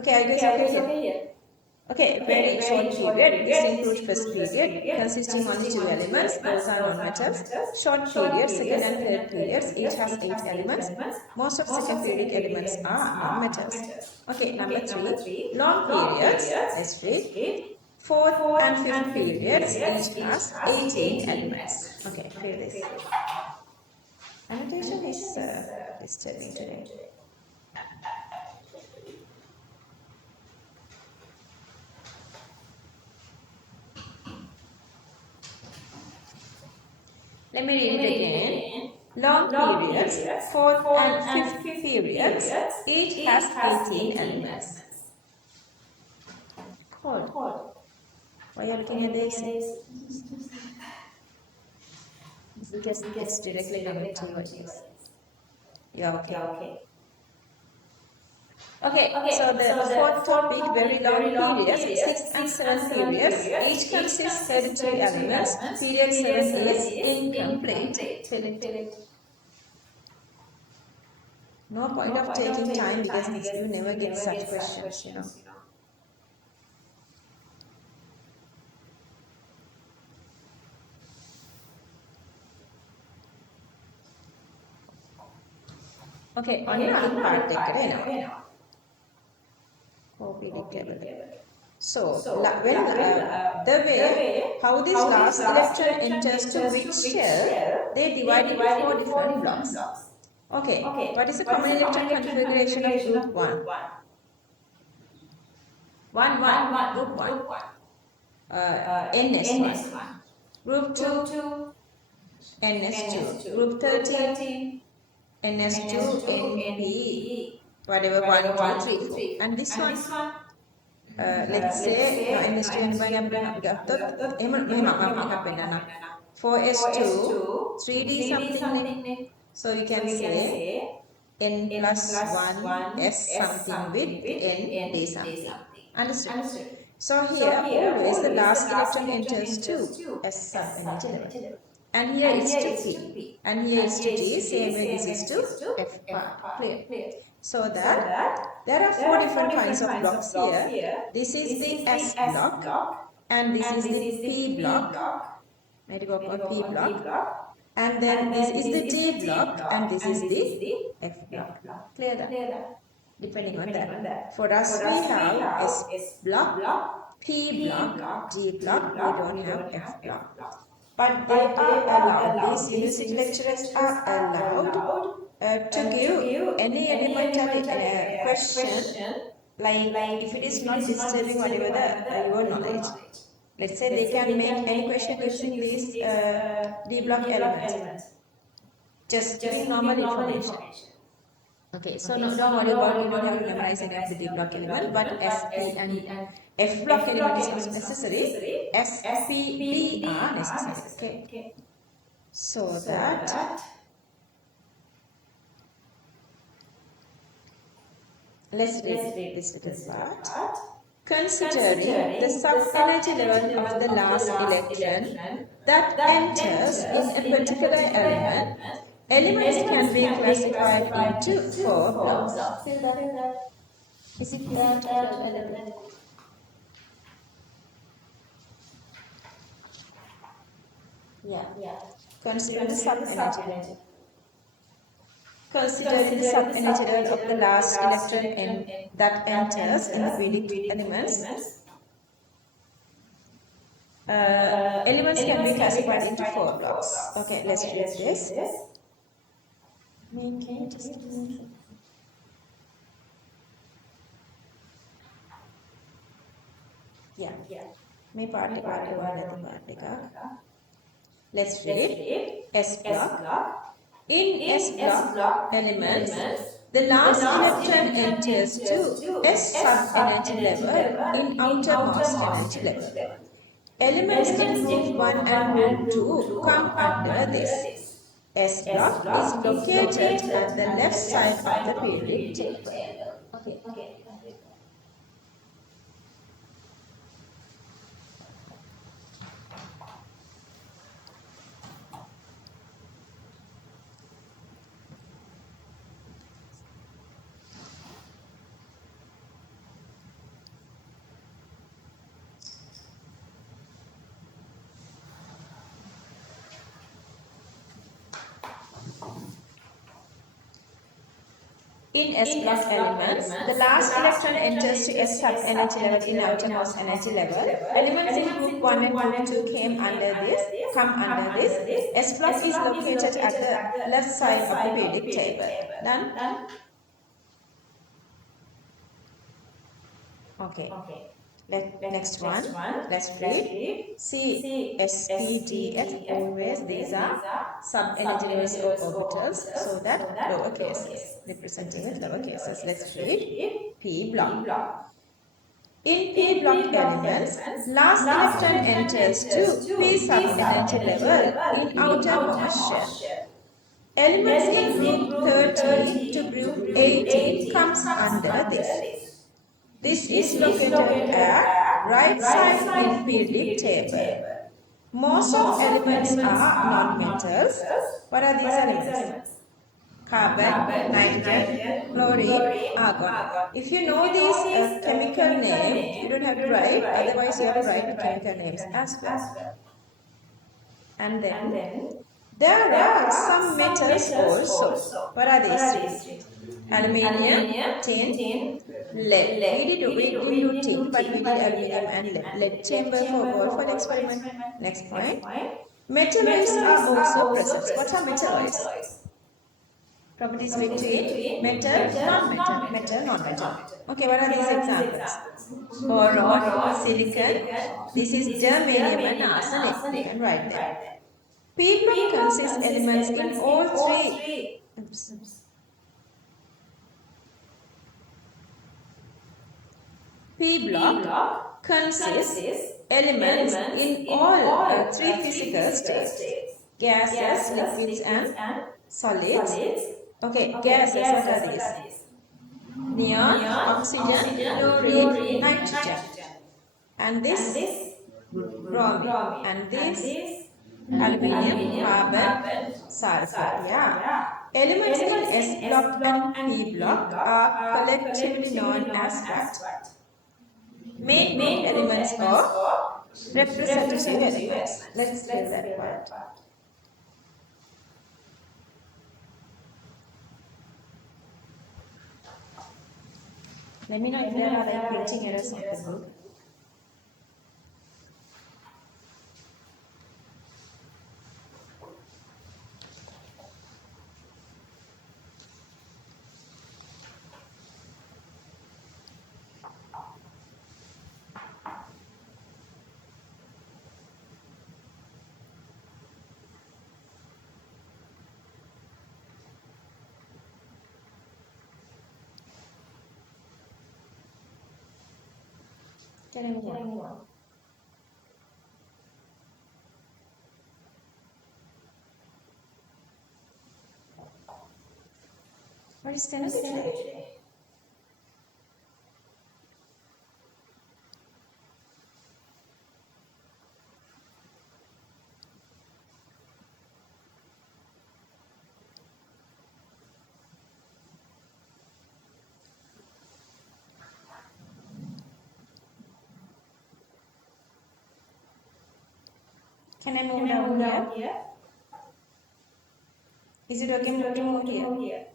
Okay, I guess okay here. Okay, very short period. This includes first period consisting only two elements. Those are non-metals. Short period, second and third periods, each has 8 elements. Most of second period elements are non-metals. Okay, number 3. Long periods. Let's read. Fourth and fifth periods each has 18 elements. Okay, feel this. Annotation is disturbing today. Let me read it again. Long periods, fourth and fifth periods, each has 18 elements. Cold. Why are you looking at this? Because it's directly connected to your ears. Yeah, okay. Okay, so the fourth topic, very long periods, 6th and 7th periods, each consists 32 elements. Period 7 is incomplete. Fill it. No point of taking time because you never get such questions, you know. Okay, on another part, copy it table. So, the way how this last electron enters to which shell, they divide into 4 different blocks. Okay, what is the common electron configuration of group 1? 1, group 1. NS1. Group 2, NS2. Group 13, NS2, NP, whatever, 1, 2, 3, 4. And this one, let's say, no, NS2 and 4S2, 3D something. So you can say N plus 1 S something with N D something. Understood? So here always the last electron enters to S sub energy level. And here it's to P. And here it's to T. Same way this is to F part. Clear? So that there are 4 different kinds of blocks here. This is the S block. And this is the P block. Let it go for P block. And then this is the D block. And this is the F block. Clear that? Depending on that. For us, we have S block, P block, D block. We don't have F block. But they are allowed, these university lecturers are allowed to give any elementary question, like if it is not disturbing whatever your knowledge. Let's say they can make any question using these D block elements. Just giving normal information. Okay, so no, don't worry about it, you don't have to memorize any of the D block element, but S, P and F block element is not necessary. S, P, B are necessary. Okay. So that let's read this little part. Considering the sub-energy level of the last electron that enters in a particular element, elements can be classified into 4 blocks. Is it that? Yeah. Consider the sub-energy. Considering the sub-energy level of the last electron that enters in the periodic elements, elements can be classified into 4 blocks. Okay, let's read this. Just a minute. Yeah. Let's read S block. In S block elements, the last electron enters to S sub-energy level in outermost energy level. Elements in group 1 and group 2 come under this. S block is located at the left side of the periodic table. Okay. In S block elements, the last electron enters to S sub energy level in outermost energy level. Elements in group 1 and group 2 come under this. S block is located at the left side of the periodic table. Done? Okay. Next one, let's read. C, S, P, D, F, always these are sub-energy levels or orbitals, so that lower cases, representing with lower cases. Let's read P block. In P block elements, last electron enters to P sub-energy level in outermost shell. Elements in group 13 to group 18 comes under this. This is located at right side in periodic table. Most of elements are non-metals. What are these elements? Carbon, nitrogen, chlorine, argon. If you know these chemical names, you don't have to write. Otherwise, you have to write the chemical names as well. And then there are some metals also. What are these? Aluminium, tin, lead. We didn't do tin, but we did aluminium and lead. Lead chamber for Wolford experiment. Next point. Metalloids are also present. What are metalloids? Properties between metal, non-metal, metal, non-metal. Okay, what are these examples? Boron, silicon. This is germanium and arsenic. You can write them. P block consists elements in all three. P block consists elements in all three physical states: gases, liquids, and solids. Okay, gases, what are these? Neon, oxygen, fluorine, nitrogen. And this bromine. And this aluminium, carbon, sulfur. Yeah. Elements in S block and P block are collectively known as what? Main group elements or representative elements. Let's do that part. Let me know if there are like printing errors on the book. Can I move on? What is Tennessee today? Can I move down here? Is it okay to move here?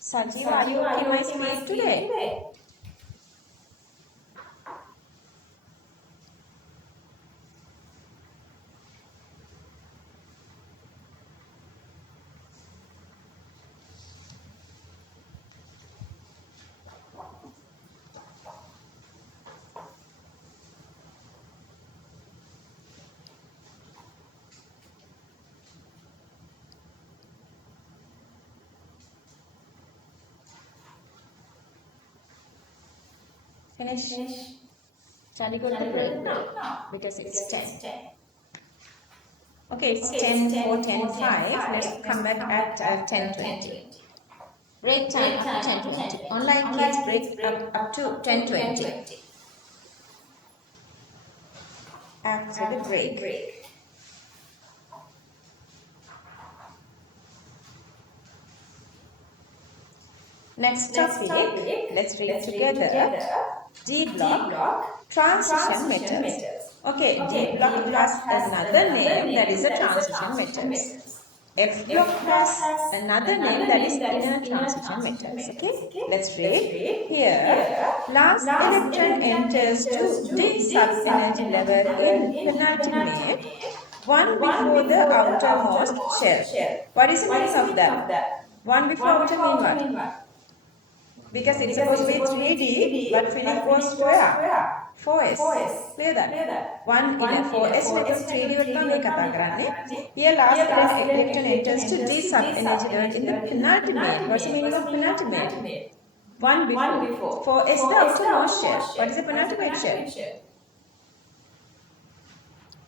Sajiv, are you okay my speed today? Finish. Shall we go to the break? No, because it's 10. Okay, it's 10 or 10:05. Let's come back at 10:20. Break time up to 10:20. Online kids break up to 10:20. After the break. Next topic, let's read together. D block, transition metals. Okay, D block has another name, that is a transition metals. F block has another name, that is inner transition metals. Okay, let's read. Here, last electron enters to D sub-energy level in penultimate, one before the outermost shell. What is the meaning of that? One before outer mean what? Because it's supposed to be 3D, but filling goes to where? 4S. Clear that? 1 in a 4S level 3D වලට මේ කතා කරන්නේ. Here last electron enters to D sub energy level in the penultimate. What's the meaning of penultimate? One before. 4S the outermost shell. What is the penultimate shell?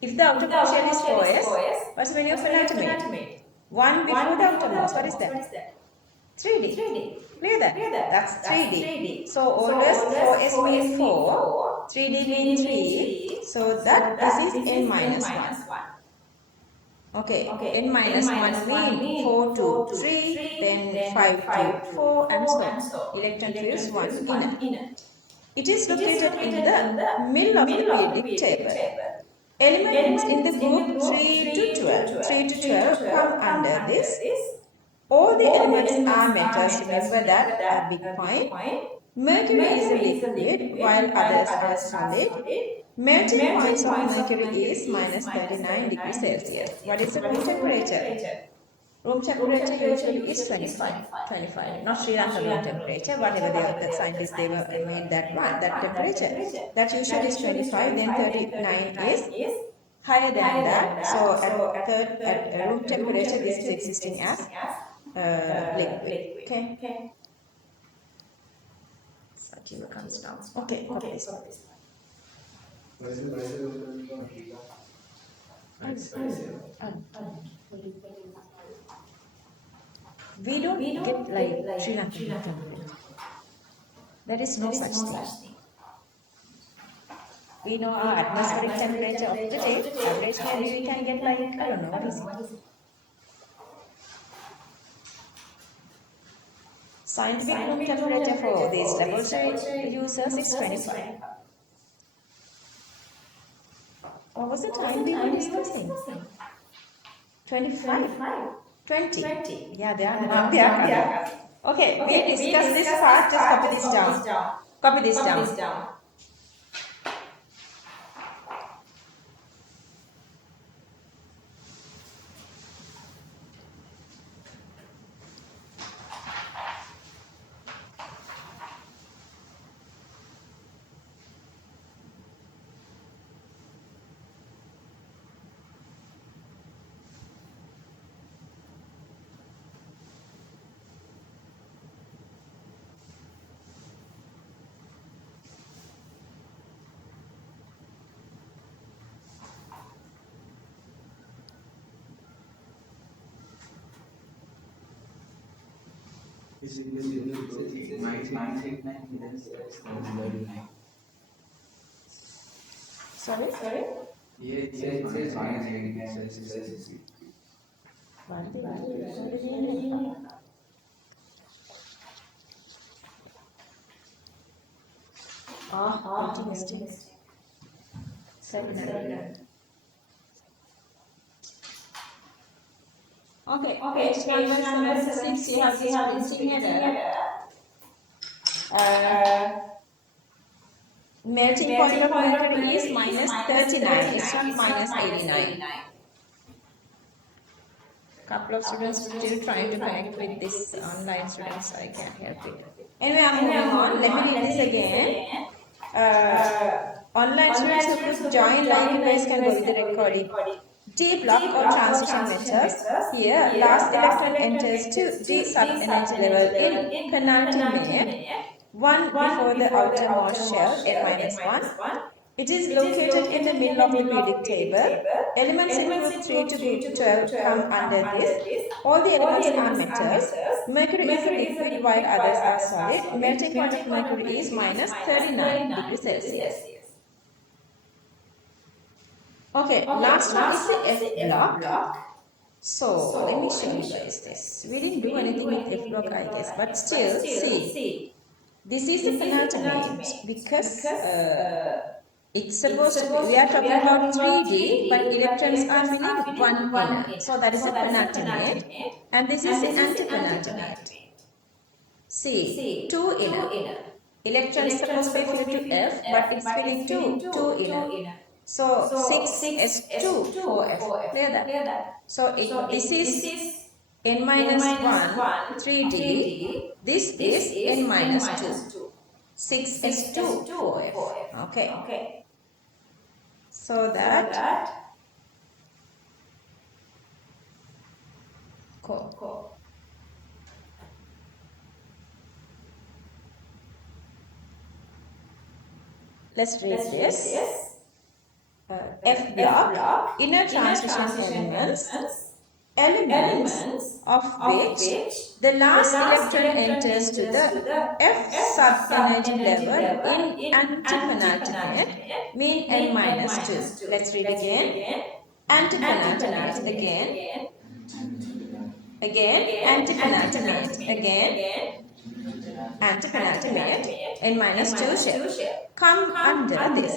If the outermost shell is 4S, what's the meaning of penultimate? One before the outermost. What is that? 3D. Clear that? That's 3D. So always 4S means 4, 3D means 3. So that this is n minus 1. Okay, n minus 1 means 4 to 3, then 5 to 4 and so on. Electron fills 1 inner. It is located in the middle of the periodic table. Elements in the group 3 to 12 come under this. All the elements are metals. Remember that, a big point. Mercury is a liquid while others are solid. Melting point of mercury is minus 39 degrees Celsius. What is the room temperature? Room temperature usually is 25. Not Sri Lanka room temperature, whatever the scientists they were made that one, that temperature. That usually is 25, then 39 is higher than that. So at room temperature this is existing as liquid. Okay. Sativa comes down. Okay, copy this. We don't get like Sri Lankan temperature. There is no such thing. We know our atmospheric temperature of the day. Average maybe we can get like, I don't know, what is it? Scientific room temperature for these laboratory users is 25. What was the time we were discussing? 25? 20? Yeah, they are. Okay, we discussed this part, just copy this down. Copy this down. Sorry? Yeah, it says minus 89 Celsius. Interesting. 7. Okay, page number 6, you have this printing error. Melting point of mercury is minus 39, it's not minus 89. Couple of students still trying to connect with this online students, I can't help it. Anyway, I'm moving on. Let me read this again. Online students who could join like you guys can go with the recording. D block or transition metals. Here, last electron enters to D sub energy level in penultimate, one before the outermost shell, n-1. It is located in the middle of the periodic table. Elements in group 3 to group 12 come under this. All the elements are metals. Mercury is a liquid while others are solid. Melting point of mercury is minus 39 degrees Celsius. Okay, last one is the F block. So, let me show you guys this. We didn't do anything with F block, I guess, but still, see. This is the penultimate because It's supposed to be, we are talking about 3D, but electrons are filling one inner. So that is a penultimate. And this is the antepenultimate. See, two inner. Electrons supposed to be filled to F, but it's filling two inner. So 6s2, 4f. Clear that? So this is n minus 1, 3D. This is n minus 2, 6s2, 4f. Okay. So that, cool. Let's read this. F block, inner transition elements of which the last electron enters to the F sub-energy level in antipenultimate mean n minus 2. Let's read again. Antipenultimate again, antipenultimate again, antipenultimate, n minus 2 shell. Come under this.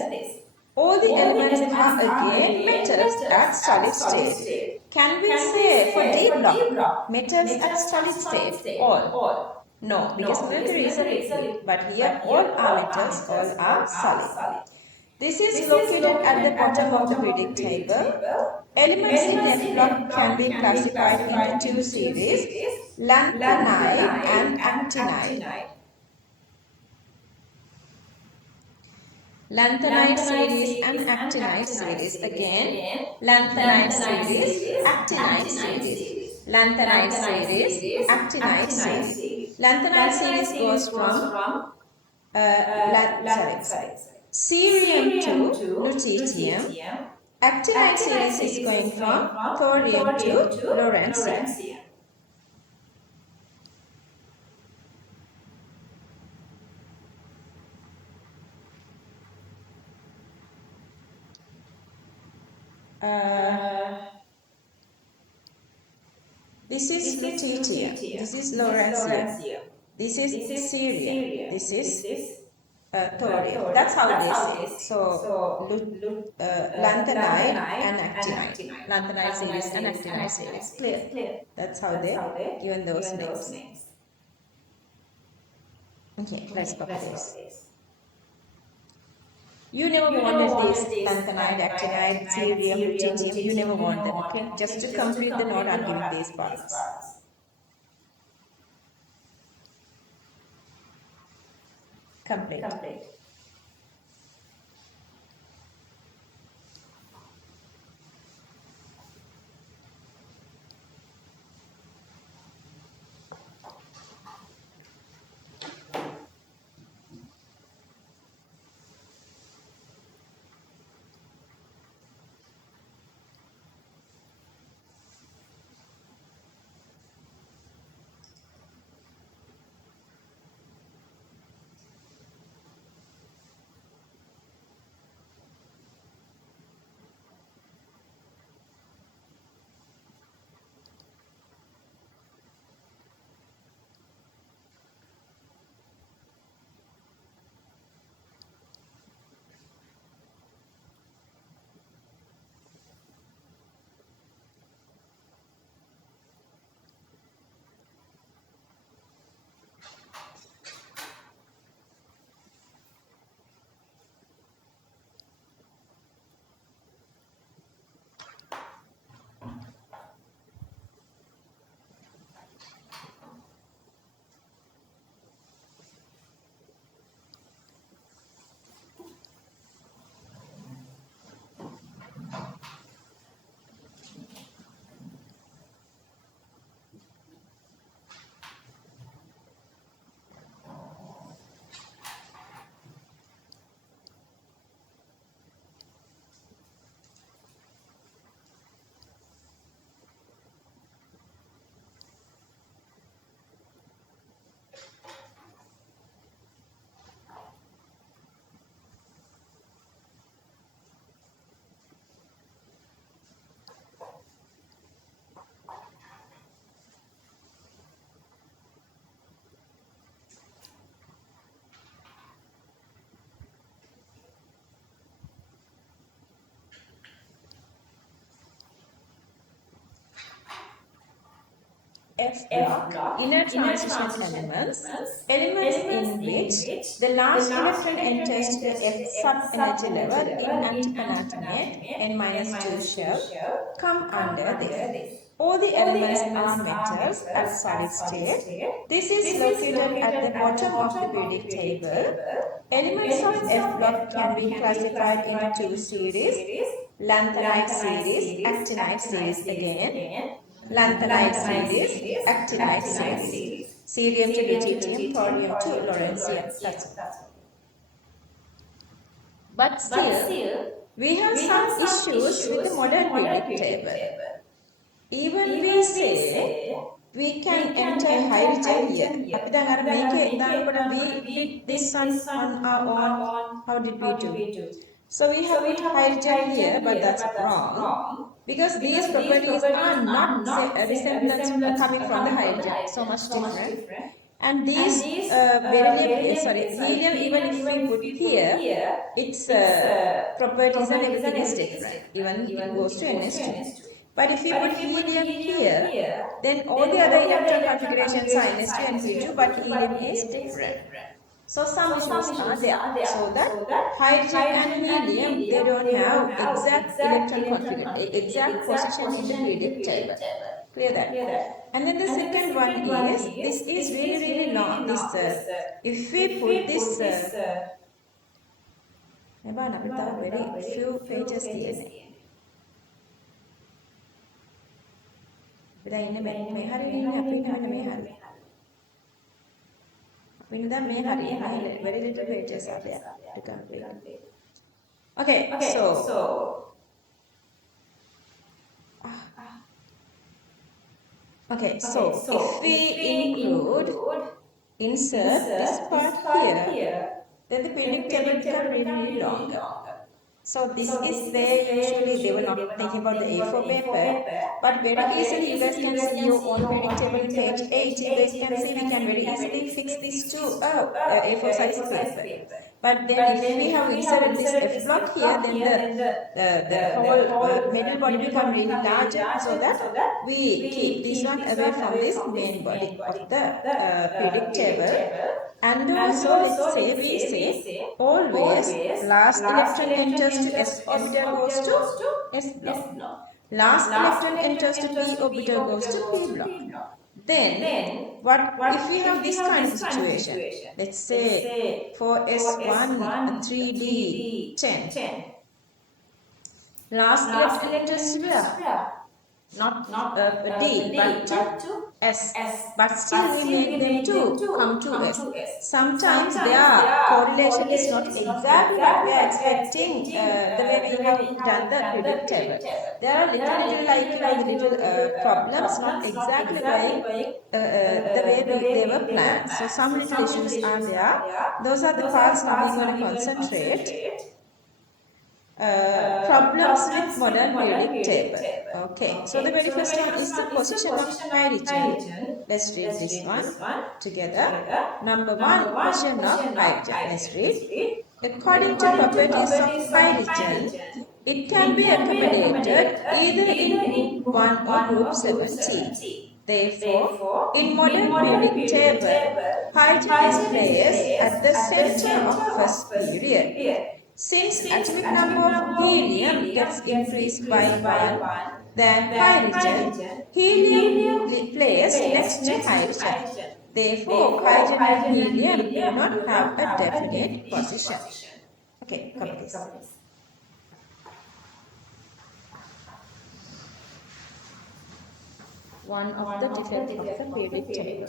All the elements are again metals at solid state. Can we say for D block, metals at solid state? All. No, because mercury is a liquid. But here all are metals, all are solid. This is located at the bottom of the periodic table. Elements in F block can be classified into two series, lanthanide and actinide. Lanthanide series and actinide series. Again, lanthanide series, actinide series. Lanthanide series, actinide series. Lanthanide series goes from cerium to lutetium. Actinide series is going from thorium to lawrencium. This is lutetium. This is lawrencium. This is cerium. This is thorium. That's how they say. So, lanthanide and actinide. Lanthanide series and actinide series. Clear? That's how they given those names. Okay, let's copy this. You never wanted this lanthanide, actinide, cerium, lutetium. You never want them, okay? Just to complete the note, I'm giving these parts. Complete. F block, inner transition elements, elements in which the last electron enters to the F sub-energy level in antipanatinate N-2 shell come under this. All the elements are metals at solid state. This is located at the bottom of the periodic table. Elements of F block can be classified into two series, lanthanide series, actinide series again, lanthanide series, actinide series, cerium to lutetium, thorium to lawrencium. That's all. But still, we have some issues with the modern periodic table. Even we say we can enter hydrogen here. අපි දැන් අර මේකේ දානකොට we did this one on our own. How did we do? So we have put hydrogen here, but that's wrong because these properties are not resemblance coming from the hydrogen. So much different. And these helium, even if we put here, its properties and everything is different. Even it goes to NS2. But if we put helium here, then all the other electron configurations are NS2 and P2, but helium is different. So some issues are there. So that hydrogen and helium, they don't have exact electron configuration, exact position in the periodic table. Clear that? And then the second one is, this is really long. This, if we put this, very few pages here. But I never very little pages are there to complete. Okay, so if we insert this part here, then the periodic table becomes really long. So this is there usually, they were not thinking about the A4 paper, but very easily you guys can see your own periodic table in page 8. You guys can see we can very easily fix this to A4 size paper. But then if we have inserted this F block here, then the whole middle body become really larger, so that we keep this one away from this main body of the periodic table. And also, let's say we say always last electron enters to S orbital goes to S block. Last electron enters to P orbital goes to P block. Then, what if we have this kind of situation? Let's say for S1 3D 10. Last electron enters to where? Not D, but to S. But still we make them to come to S. Sometimes their correlation is not exactly what we are expecting the way we have done the periodic table. There are little like the little problems not exactly going the way they were planned. So some little issues are there. Those are the parts now we're going to concentrate. Problems with modern periodic table. Okay, so the very first one is the position of hydrogen. Let's read this one together. Number one, position of hydrogen. Let's read. According to properties of hydrogen, it can be accommodated either in group 1 or group 70. Therefore, in modern periodic table, hydrogen is placed at the center of first period. Since atomic number of helium gets increased by 1, then hydrogen, helium placed next to hydrogen. Therefore, hydrogen and helium do not have a definite position. Okay, copy this. One of the defects of the periodic table.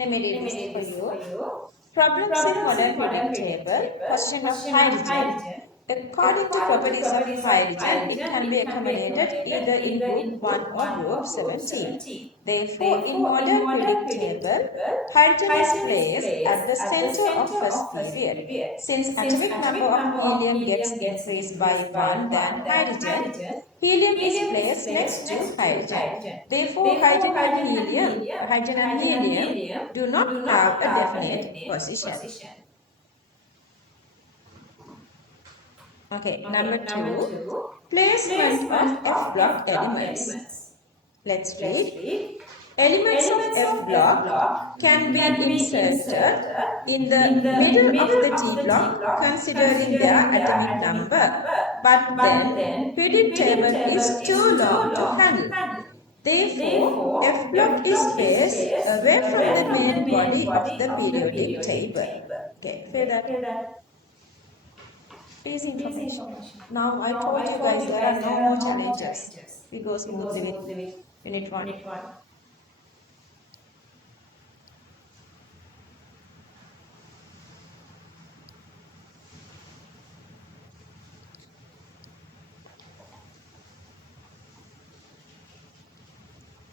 Let me read this for you. Problems in modern periodic table. Question of hydrogen. According to properties of hydrogen, it can be accommodated either in group 1 or group 17. Therefore, in modern periodic table, hydrogen is placed at the center of first period. Since atomic number of helium gets increased by 1 than hydrogen, helium is placed next to hydrogen. Therefore, hydrogen and helium do not have a definite position. Okay, number 2, placement of F block elements. Let's read. Elements of F block can be inserted in the middle of the T block considering their atomic number. But then periodic table is too long to handle. Therefore, F block is placed away from the main body of the periodic table. Okay, feel that? Please information. Now I told you guys there are no more challenges. We go smoothly with unit 1.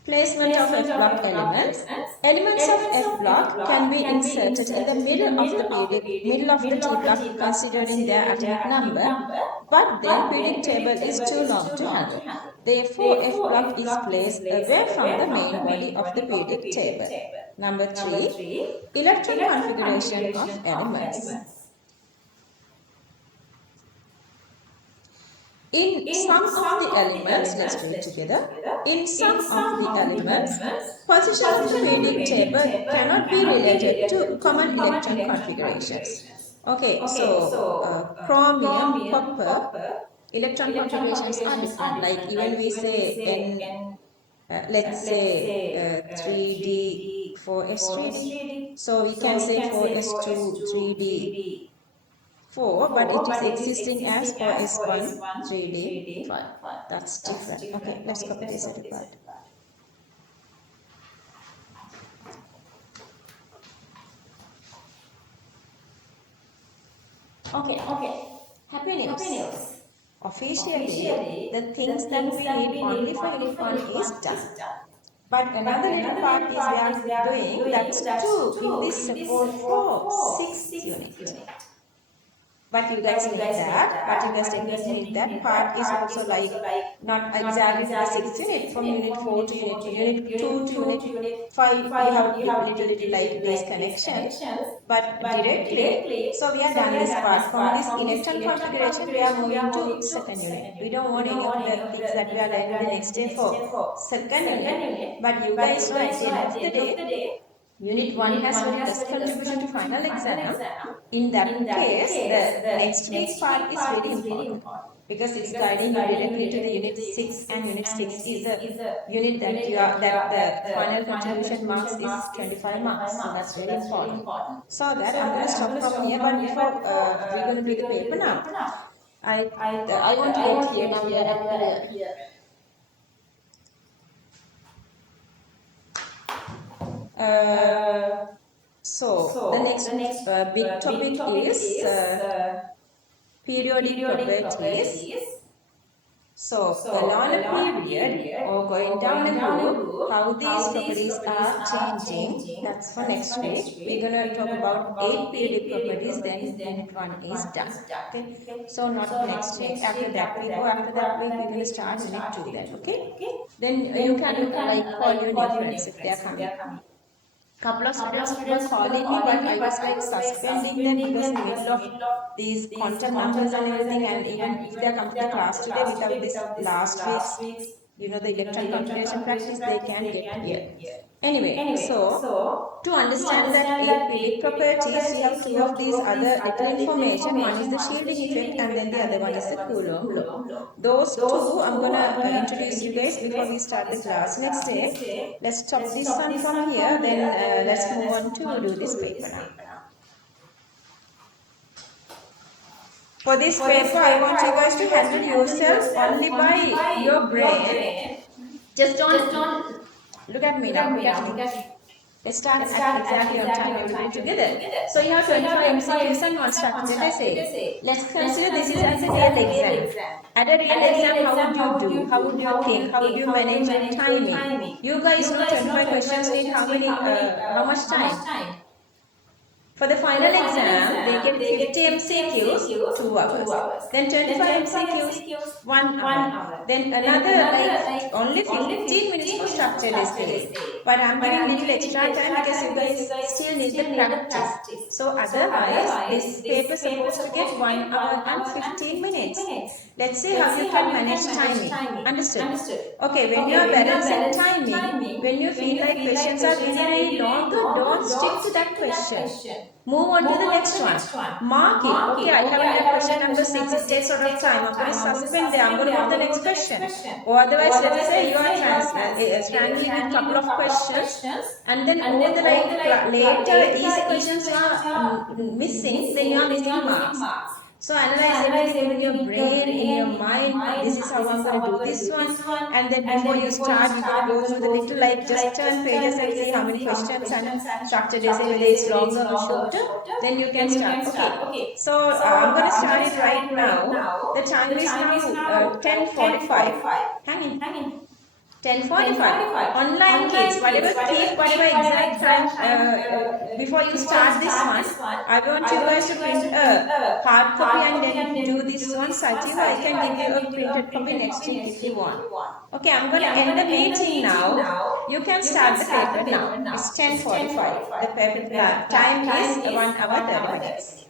Placement of F block elements. Elements of F block can be inserted in the middle of the T block considering their atomic number, but then periodic table is too long to handle. Therefore, F block is placed away from the main body of the periodic table. Number 3, electron configuration of elements. In some of the elements, let's read together. In some of the elements, position of the periodic table cannot be related to common electron configurations. Okay, so chromium, copper, electron configurations are different. Like even we say N, let's say 3D, 4s 3D. So we can say 4s2 3D 4, but it is existing as 4s1 3D 5. That's different. Okay, let's copy this at a part. Okay. Happy news. Officially, the things that we need only for unit 1 is done. But another little part is we are doing, that's 2 in this support for 6th unit. But you guys need that. But you guys definitely need that. Part is also like not exactly the 6th unit. From unit 4 to unit 2 to unit 5, we have little like these connections. But directly, so we are done this part. From this electron configuration, we are moving to second unit. We don't want any of the things that we are learning the next day for second unit. But you guys know at the end of the day, Unit 1 has very less contribution to final exam. In that case, the next week's part is very important because it's guiding you directly to the unit 6, and unit 6 is a unit that the final contribution marks is 25 marks. So that's very important. So that I'm going to stop from here, but before we're going to do the paper now, I want to get here now. We are at here. So the next big topic is periodic properties. So along a period or going down a group, how these properties are changing. That's for next week. We're going to talk about 8 periodic properties. Then unit 1 is done. Okay. So not next week. After that week or after that week, we're going to start unit 2 then. Okay. Then you can like call your new friends if they are coming. Couple of students were calling me, but I was like suspending them because in the middle of these contact numbers and everything, and even if they come to the class today without this last week's, the electron configuration practice, they can get here. Anyway, so to understand that 8 periodic properties, we have 2 of these other little information. One is the shielding effect, and then the other one is the Coulomb law. Those 2 I'm gonna introduce you guys before we start the class next day. Let's stop this one from here. Then let's move on to do this paper now. For this paper, I want you guys to handle yourself only by your brain. Just don't look at me now. start at exactly on time, we will be together. So you have 25 MCQs and one structured essay. Let's consider this is as a real exam. At a real exam, how would you do? How would you think? How would you manage your timing? You guys know 25 questions need how much time? For the final exam, they get 50 MCQs, 2 hours. Then 25 MCQs, 1 hour. Then another only 15 minutes for structured essay. But I'm giving little extra time because you guys still need the practice. So otherwise, this paper is supposed to get 1 hour and 15 minutes. Let's see how you can manage timing. Understood? Okay, when you are balancing timing, when you feel like questions are really long, don't stick to that question. Move on to the next one. Mark it. Okay, I haven't read question number 6. It takes a lot of time. I'm going to suspend there. I'm going to go to the next question. Or otherwise, let's say you are strangling with a couple of questions, and then all the later easy questions are missing, then you are losing marks. So analyze everything in your brain, in your mind. This is how I'm going to do this one. And then before you start, you're going to go through the little just turn pages and see how many questions and structured essay, whether it's longer or shorter. Then you can start. Okay. So I'm going to start it right now. The time is now 10:45. Hang in. 10:45. Online kids, keep whatever exact time before you start this one. I want you guys to print a hard copy and then do this one. Sativa, I can give you a printed copy next week if you want. Okay, I'm going to end the meeting now. You can start the paper now. It's 10:45. The paper time is 1 hour 30 minutes.